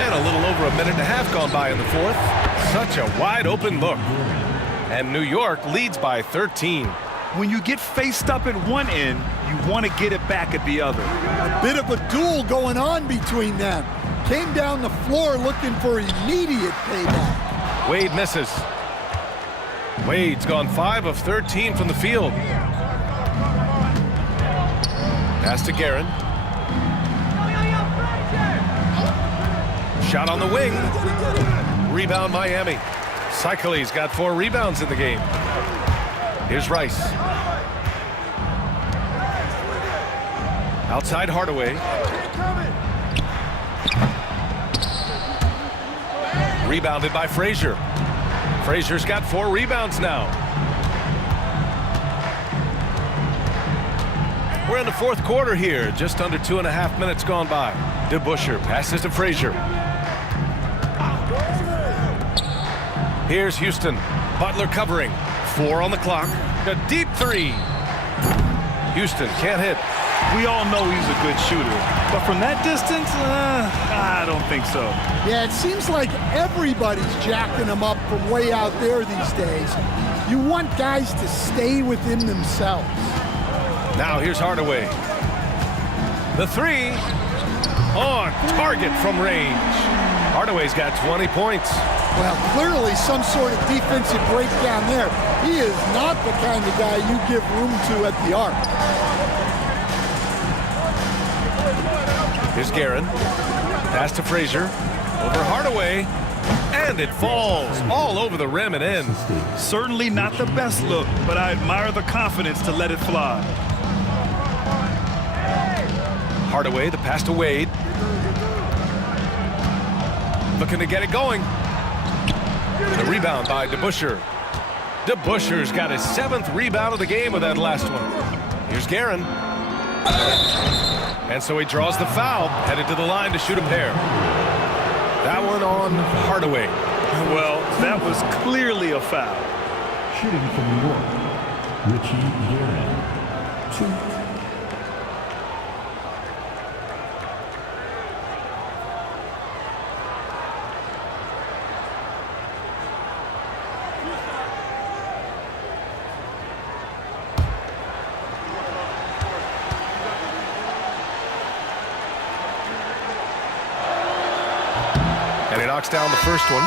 And a little over a minute and a half gone by in the 4th. Such a wide open look. And New York leads by 13. When you get faced up at one end, you want to get it back at the other. A bit of a duel going on between them. Came down the floor looking for immediate payback. Wade misses. Wade's gone 5 of 13 from the field. Pass to Guerin. Shot on the wing. Rebound Miami. Cycli's got 4 rebounds in the game. Here's Rice. Outside Hardaway. Rebounded by Frazier. Frazier's got 4 rebounds now. We're in the 4th quarter here. Just under 2.5 minutes gone by. DeBusschere passes to Frazier. Here's Houston. Butler covering. 4 on the clock. A deep 3. Houston can't hit. We all know he's a good shooter, but from that distance, I don't think so. Yeah, it seems like everybody's jacking him up from way out there these days. You want guys to stay within themselves. Now here's Hardaway. The 3 on target from range. Hardaway's got 20 points. Well, clearly some sort of defensive breakdown there. He is not the kind of guy you give room to at the arc. Here's Guerin. Pass to Frazier. Over Hardaway. And it falls all over the rim and in. Certainly not the best look, but I admire the confidence to let it fly. Hardaway, the pass to Wade. Looking to get it going. The rebound by DeBusschere. DeBusschere's got his 7th rebound of the game with that last one. Here's Guerin. And so he draws the foul, headed to the line to shoot a pair. That one on Hardaway. Well, that was clearly a foul. Shooting from New York, Richie Guerin. 2. And he knocks down the first one.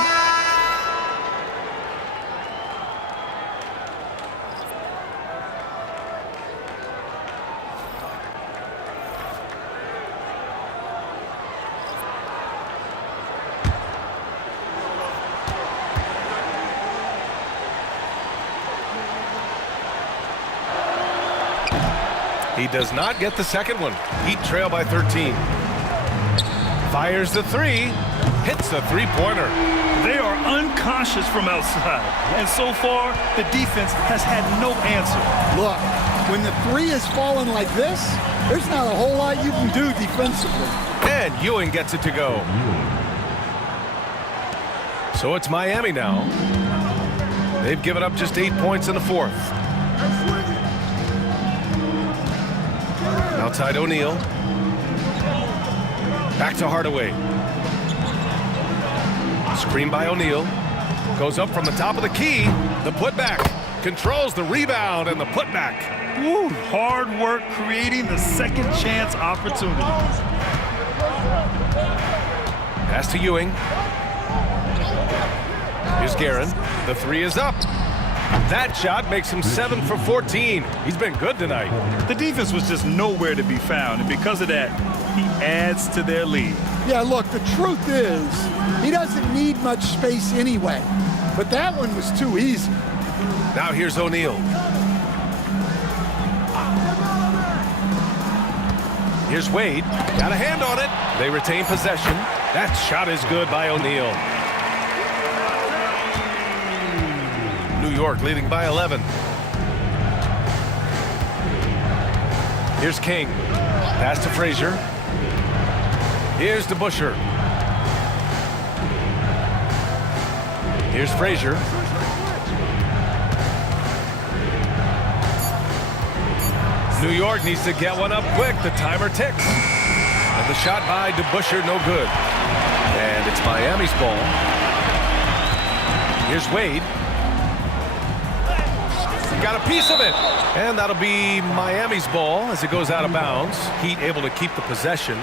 He does not get the second one. Heat trail by 13. Fires the 3. Hits the 3-pointer. They are unconscious from outside, and so far the defense has had no answer. Look, when the 3 is falling like this, there's not a whole lot you can do defensively. And Ewing gets it to go. So it's Miami now. They've given up just 8 points in the fourth. Outside O'Neal. Back to Hardaway. Screen by O'Neal. Goes up from the top of the key. The putback. Controls the rebound and the putback. Woo, hard work creating the second chance opportunity. Pass to Ewing. Here's Guerin. The three is up. That shot makes him 7 for 14. He's been good tonight. The defense was just nowhere to be found, and because of that, he adds to their lead. Yeah, look, the truth is, he doesn't need much space anyway. But that one was too easy. Now here's O'Neal. Here's Wade. Got a hand on it. They retain possession. That shot is good by O'Neal. New York leading by 11. Here's King. Pass to Frazier. Here's DeBusschere. Here's Frazier. New York needs to get one up quick. The timer ticks. And the shot by DeBusschere, no good. And it's Miami's ball. Here's Wade. Got a piece of it. And that'll be Miami's ball as it goes out of bounds. Heat able to keep the possession.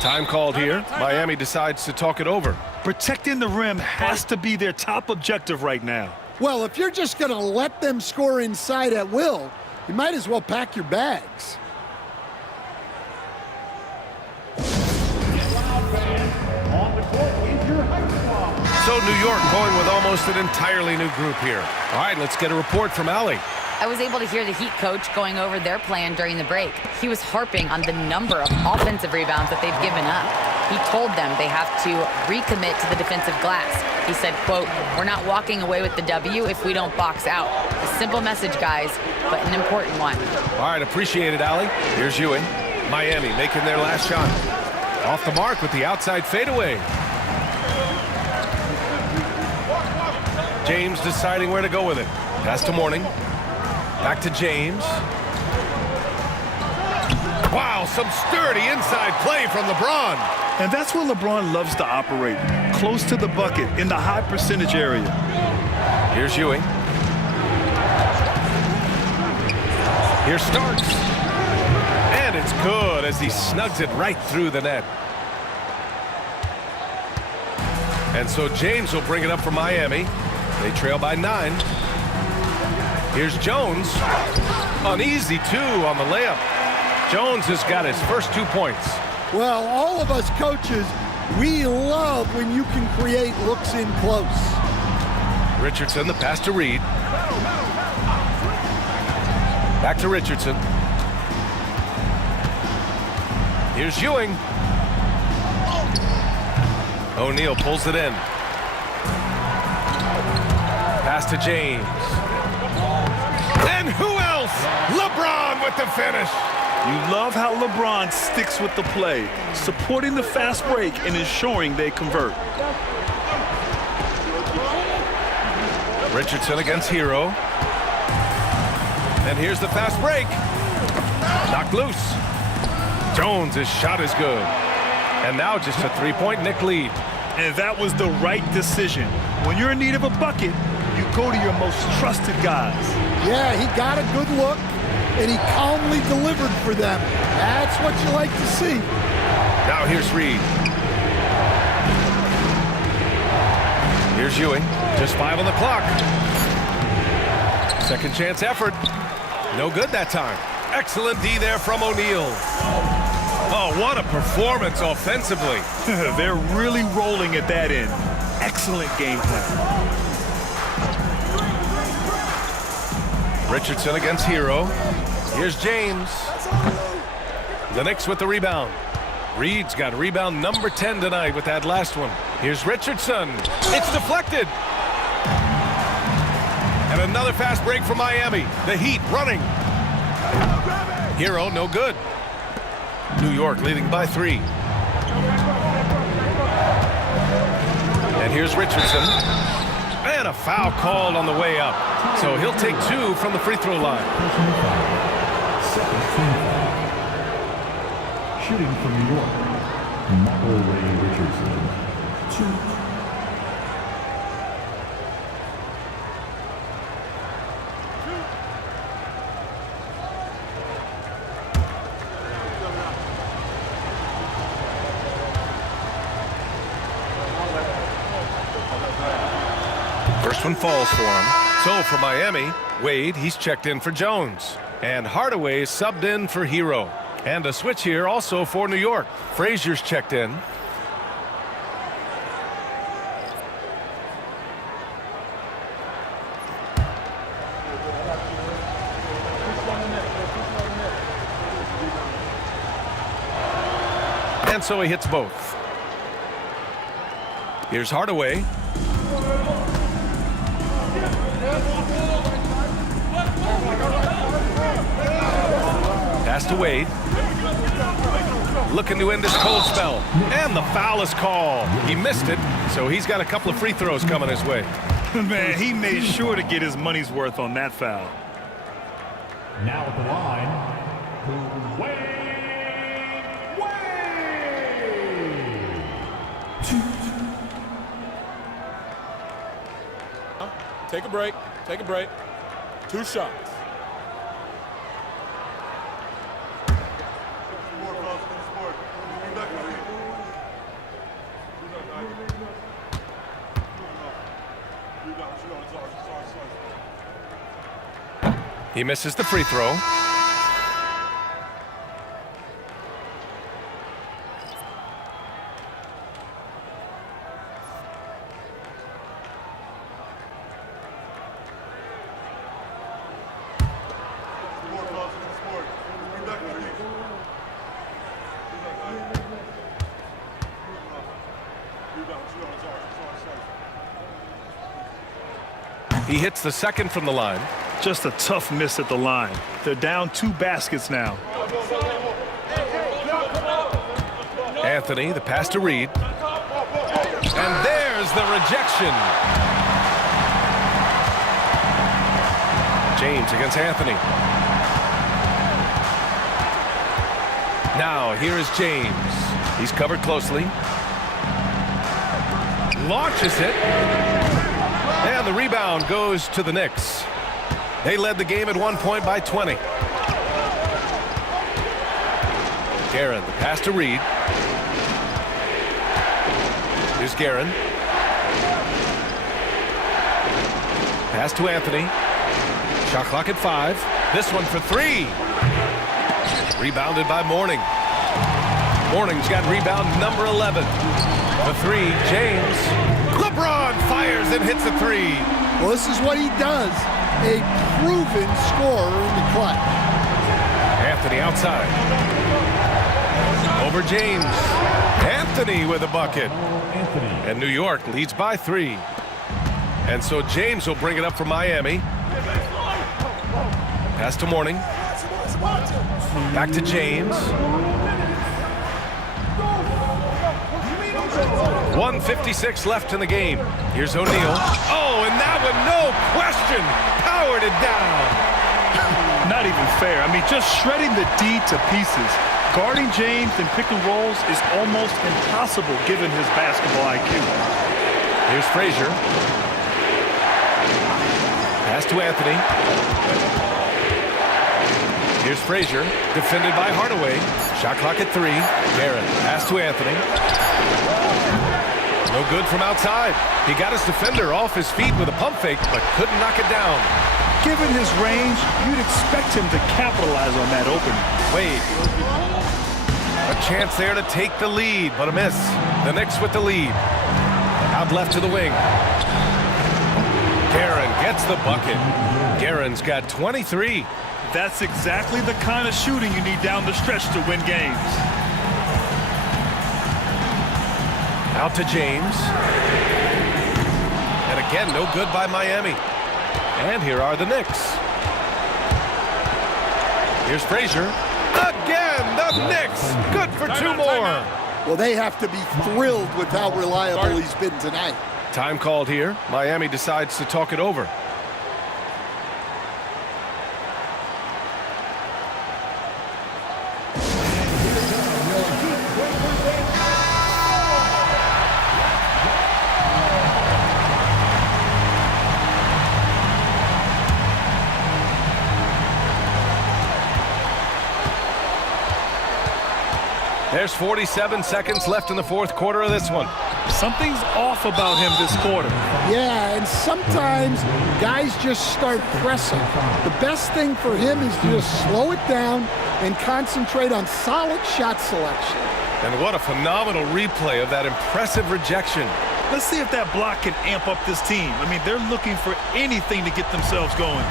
Time called here. Miami decides to talk it over. Protecting the rim has to be their top objective right now. Well, if you're just going to let them score inside at will, you might as well pack your bags. So New York going with almost an entirely new group here. All right, let's get a report from Allie. I was able to hear the Heat coach going over their plan during the break. He was harping on the number of offensive rebounds that they've given up. He told them they have to recommit to the defensive glass. He said, quote, "We're not walking away with the W if we don't box out." A simple message, guys, but an important one. All right, appreciate it, Allie. Here's Ewing. Miami making their last shot. Off the mark with the outside fadeaway. James deciding where to go with it. Pass to Mourning. Back to James. Wow, some sturdy inside play from LeBron. And that's where LeBron loves to operate, close to the bucket in the high percentage area. Here's Ewing. Here's Starks. And it's good as he snugs it right through the net. And so James will bring it up for Miami. They trail by 9. Here's Jones. An easy 2 on the layup. Jones has got his first 2 points. Well, all of us coaches, we love when you can create looks in close. Richardson, the pass to Reed. Back to Richardson. Here's Ewing. O'Neal pulls it in. Pass to James. And who else? LeBron with the finish. You love how LeBron sticks with the play, supporting the fast break and ensuring they convert. Richardson against Hero. And here's the fast break. Knocked loose. Jones' shot is good. And now just a 3-point Knick lead. And that was the right decision. When you're in need of a bucket, you go to your most trusted guys. Yeah, he got a good look, and he calmly delivered for them. That's what you like to see. Now here's Reed. Here's Ewing. Just 5 on the clock. Second chance effort. No good that time. Excellent D there from O'Neal. Oh, what a performance offensively. They're really rolling at that end. Excellent game plan. Richardson against Hero. Here's James. The Knicks with the rebound. Reed's got rebound number 10 tonight with that last one. Here's Richardson. It's deflected. And another fast break for Miami. The Heat running. Hero, no good. New York leading by 3. And Here's Richardson. And a foul called on the way up. So he'll take 2 from the free throw line. Second team foul. Shooting from New York, Michael Ray Richardson. 2. First one falls for him. So for Miami, Wade, he's checked in for Jones. And Hardaway subbed in for Hero. And a switch here also for New York. Frazier's checked in. And so he hits both. Here's Hardaway. Pass to Wade. Looking to end this cold spell. And the foul is called. He missed it, so he's got a couple of free throws coming his way. Man, he made sure to get his money's worth on that foul. Now at the line, Wade. Take a break. Take a break. 2 shots. He misses the free throw. He hits the second from the line. Just a tough miss at the line. They're down 2 baskets now. Anthony, the pass to Reed. And there's the rejection. James against Anthony. Now here is James. He's covered closely. Launches it. And the rebound goes to the Knicks. They led the game at 1 point by 20. Guerin, the pass to Reed. Here's Guerin. Pass to Anthony. Shot clock at 5. This one for 3. Rebounded by Mourning. Mourning's got rebound number 11. The 3, James. LeBron fires and hits a 3. Well, this is what he does. A proven scorer in the clutch. Anthony outside. Over James. Anthony with a bucket. And New York leads by 3. And so James will bring it up for Miami. Pass to Mourning. Back to James. 1:56 left in the game. Here's O'Neal. Oh, and that one, no question, powered it down. Not even fair. I mean, just shredding the D to pieces. Guarding James in pick and rolls is almost impossible given his basketball IQ. Here's Frazier. Pass to Anthony. Here's Frazier, defended by Hardaway. Shot clock at 3. Barrett, pass to Anthony. No good from outside. He got his defender off his feet with a pump fake, but couldn't knock it down. Given his range, you'd expect him to capitalize on that opening. Wade. A chance there to take the lead, but a miss. The Knicks with the lead. Out left to the wing. Guerin gets the bucket. Guerin's got 23. That's exactly the kind of shooting you need down the stretch to win games. Out to James. And again, no good by Miami. And here are the Knicks. Here's Frazier. Again, the Knicks. Good for 2 more. Well, they have to be thrilled with how reliable he's been tonight. Time called here. Miami decides to talk it over. There's 47 seconds left in the fourth quarter of this one. Something's off about him this quarter. Yeah, and sometimes guys just start pressing. The best thing for him is to just slow it down and concentrate on solid shot selection. And what a phenomenal replay of that impressive rejection. Let's see if that block can amp up this team. I mean, they're looking for anything to get themselves going.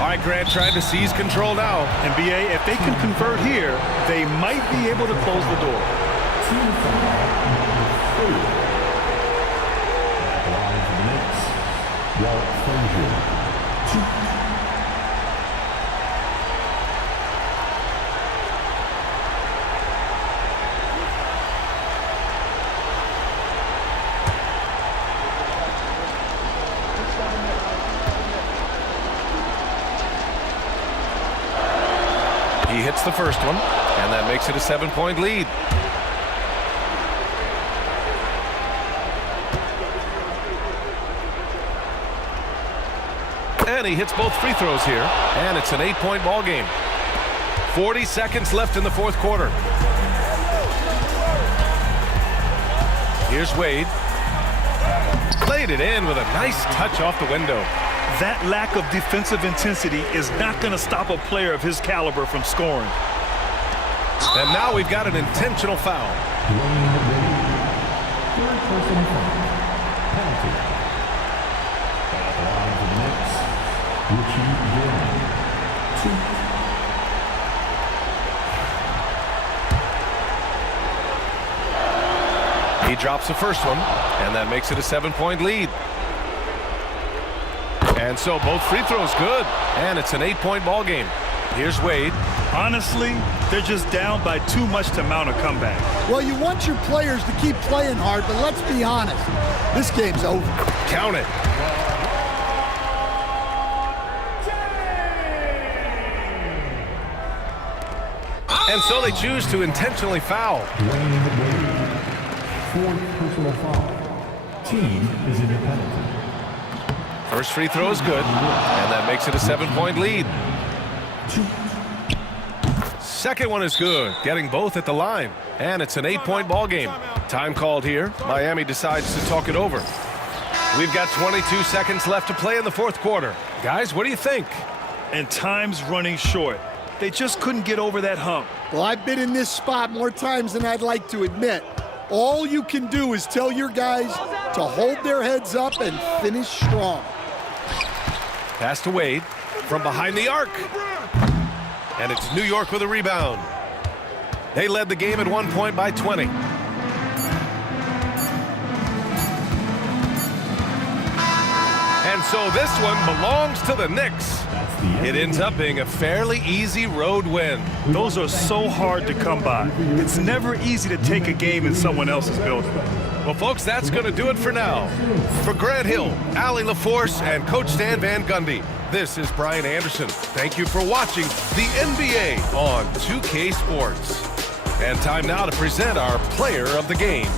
All right, Grant trying to seize control now. And BA, if they can convert here, they might be able to close the door. He hits the first one, and that makes it a 7-point lead. And he hits both free throws here, and it's an 8-point ball game. 40 seconds left in the fourth quarter. Here's Wade. Laid it in with a nice touch off the window. That lack of defensive intensity is not going to stop a player of his caliber from scoring. And now we've got an intentional foul. He drops the first one, and that makes it a 7-point lead. And so both free throws good, and it's an 8-point ball game. Here's Wade. Honestly, they're just down by too much to mount a comeback. Well, you want your players to keep playing hard, but let's be honest, this game's over. Count it. And so they choose to intentionally foul. Fourth personal foul. Team is in the penalty. First free throw is good, and that makes it a 7-point lead. Second one is good, getting both at the line, and it's an 8-point ball game. Time called here. Miami decides to talk it over. We've got 22 seconds left to play in the fourth quarter. Guys, what do you think? And time's running short. They just couldn't get over that hump. Well, I've been in this spot more times than I'd like to admit. All you can do is tell your guys to hold their heads up and finish strong. Pass to Wade from behind the arc. And it's New York with a rebound. They led the game at 1 point by 20. And so this one belongs to the Knicks. It ends up being a fairly easy road win. Those are so hard to come by. It's never easy to take a game in someone else's building. Well, folks, that's going to do it for now. For Grant Hill, Allie LaForce, and Coach Stan Van Gundy, this is Brian Anderson. Thank you for watching the NBA on 2K Sports. And time now to present our player of the game.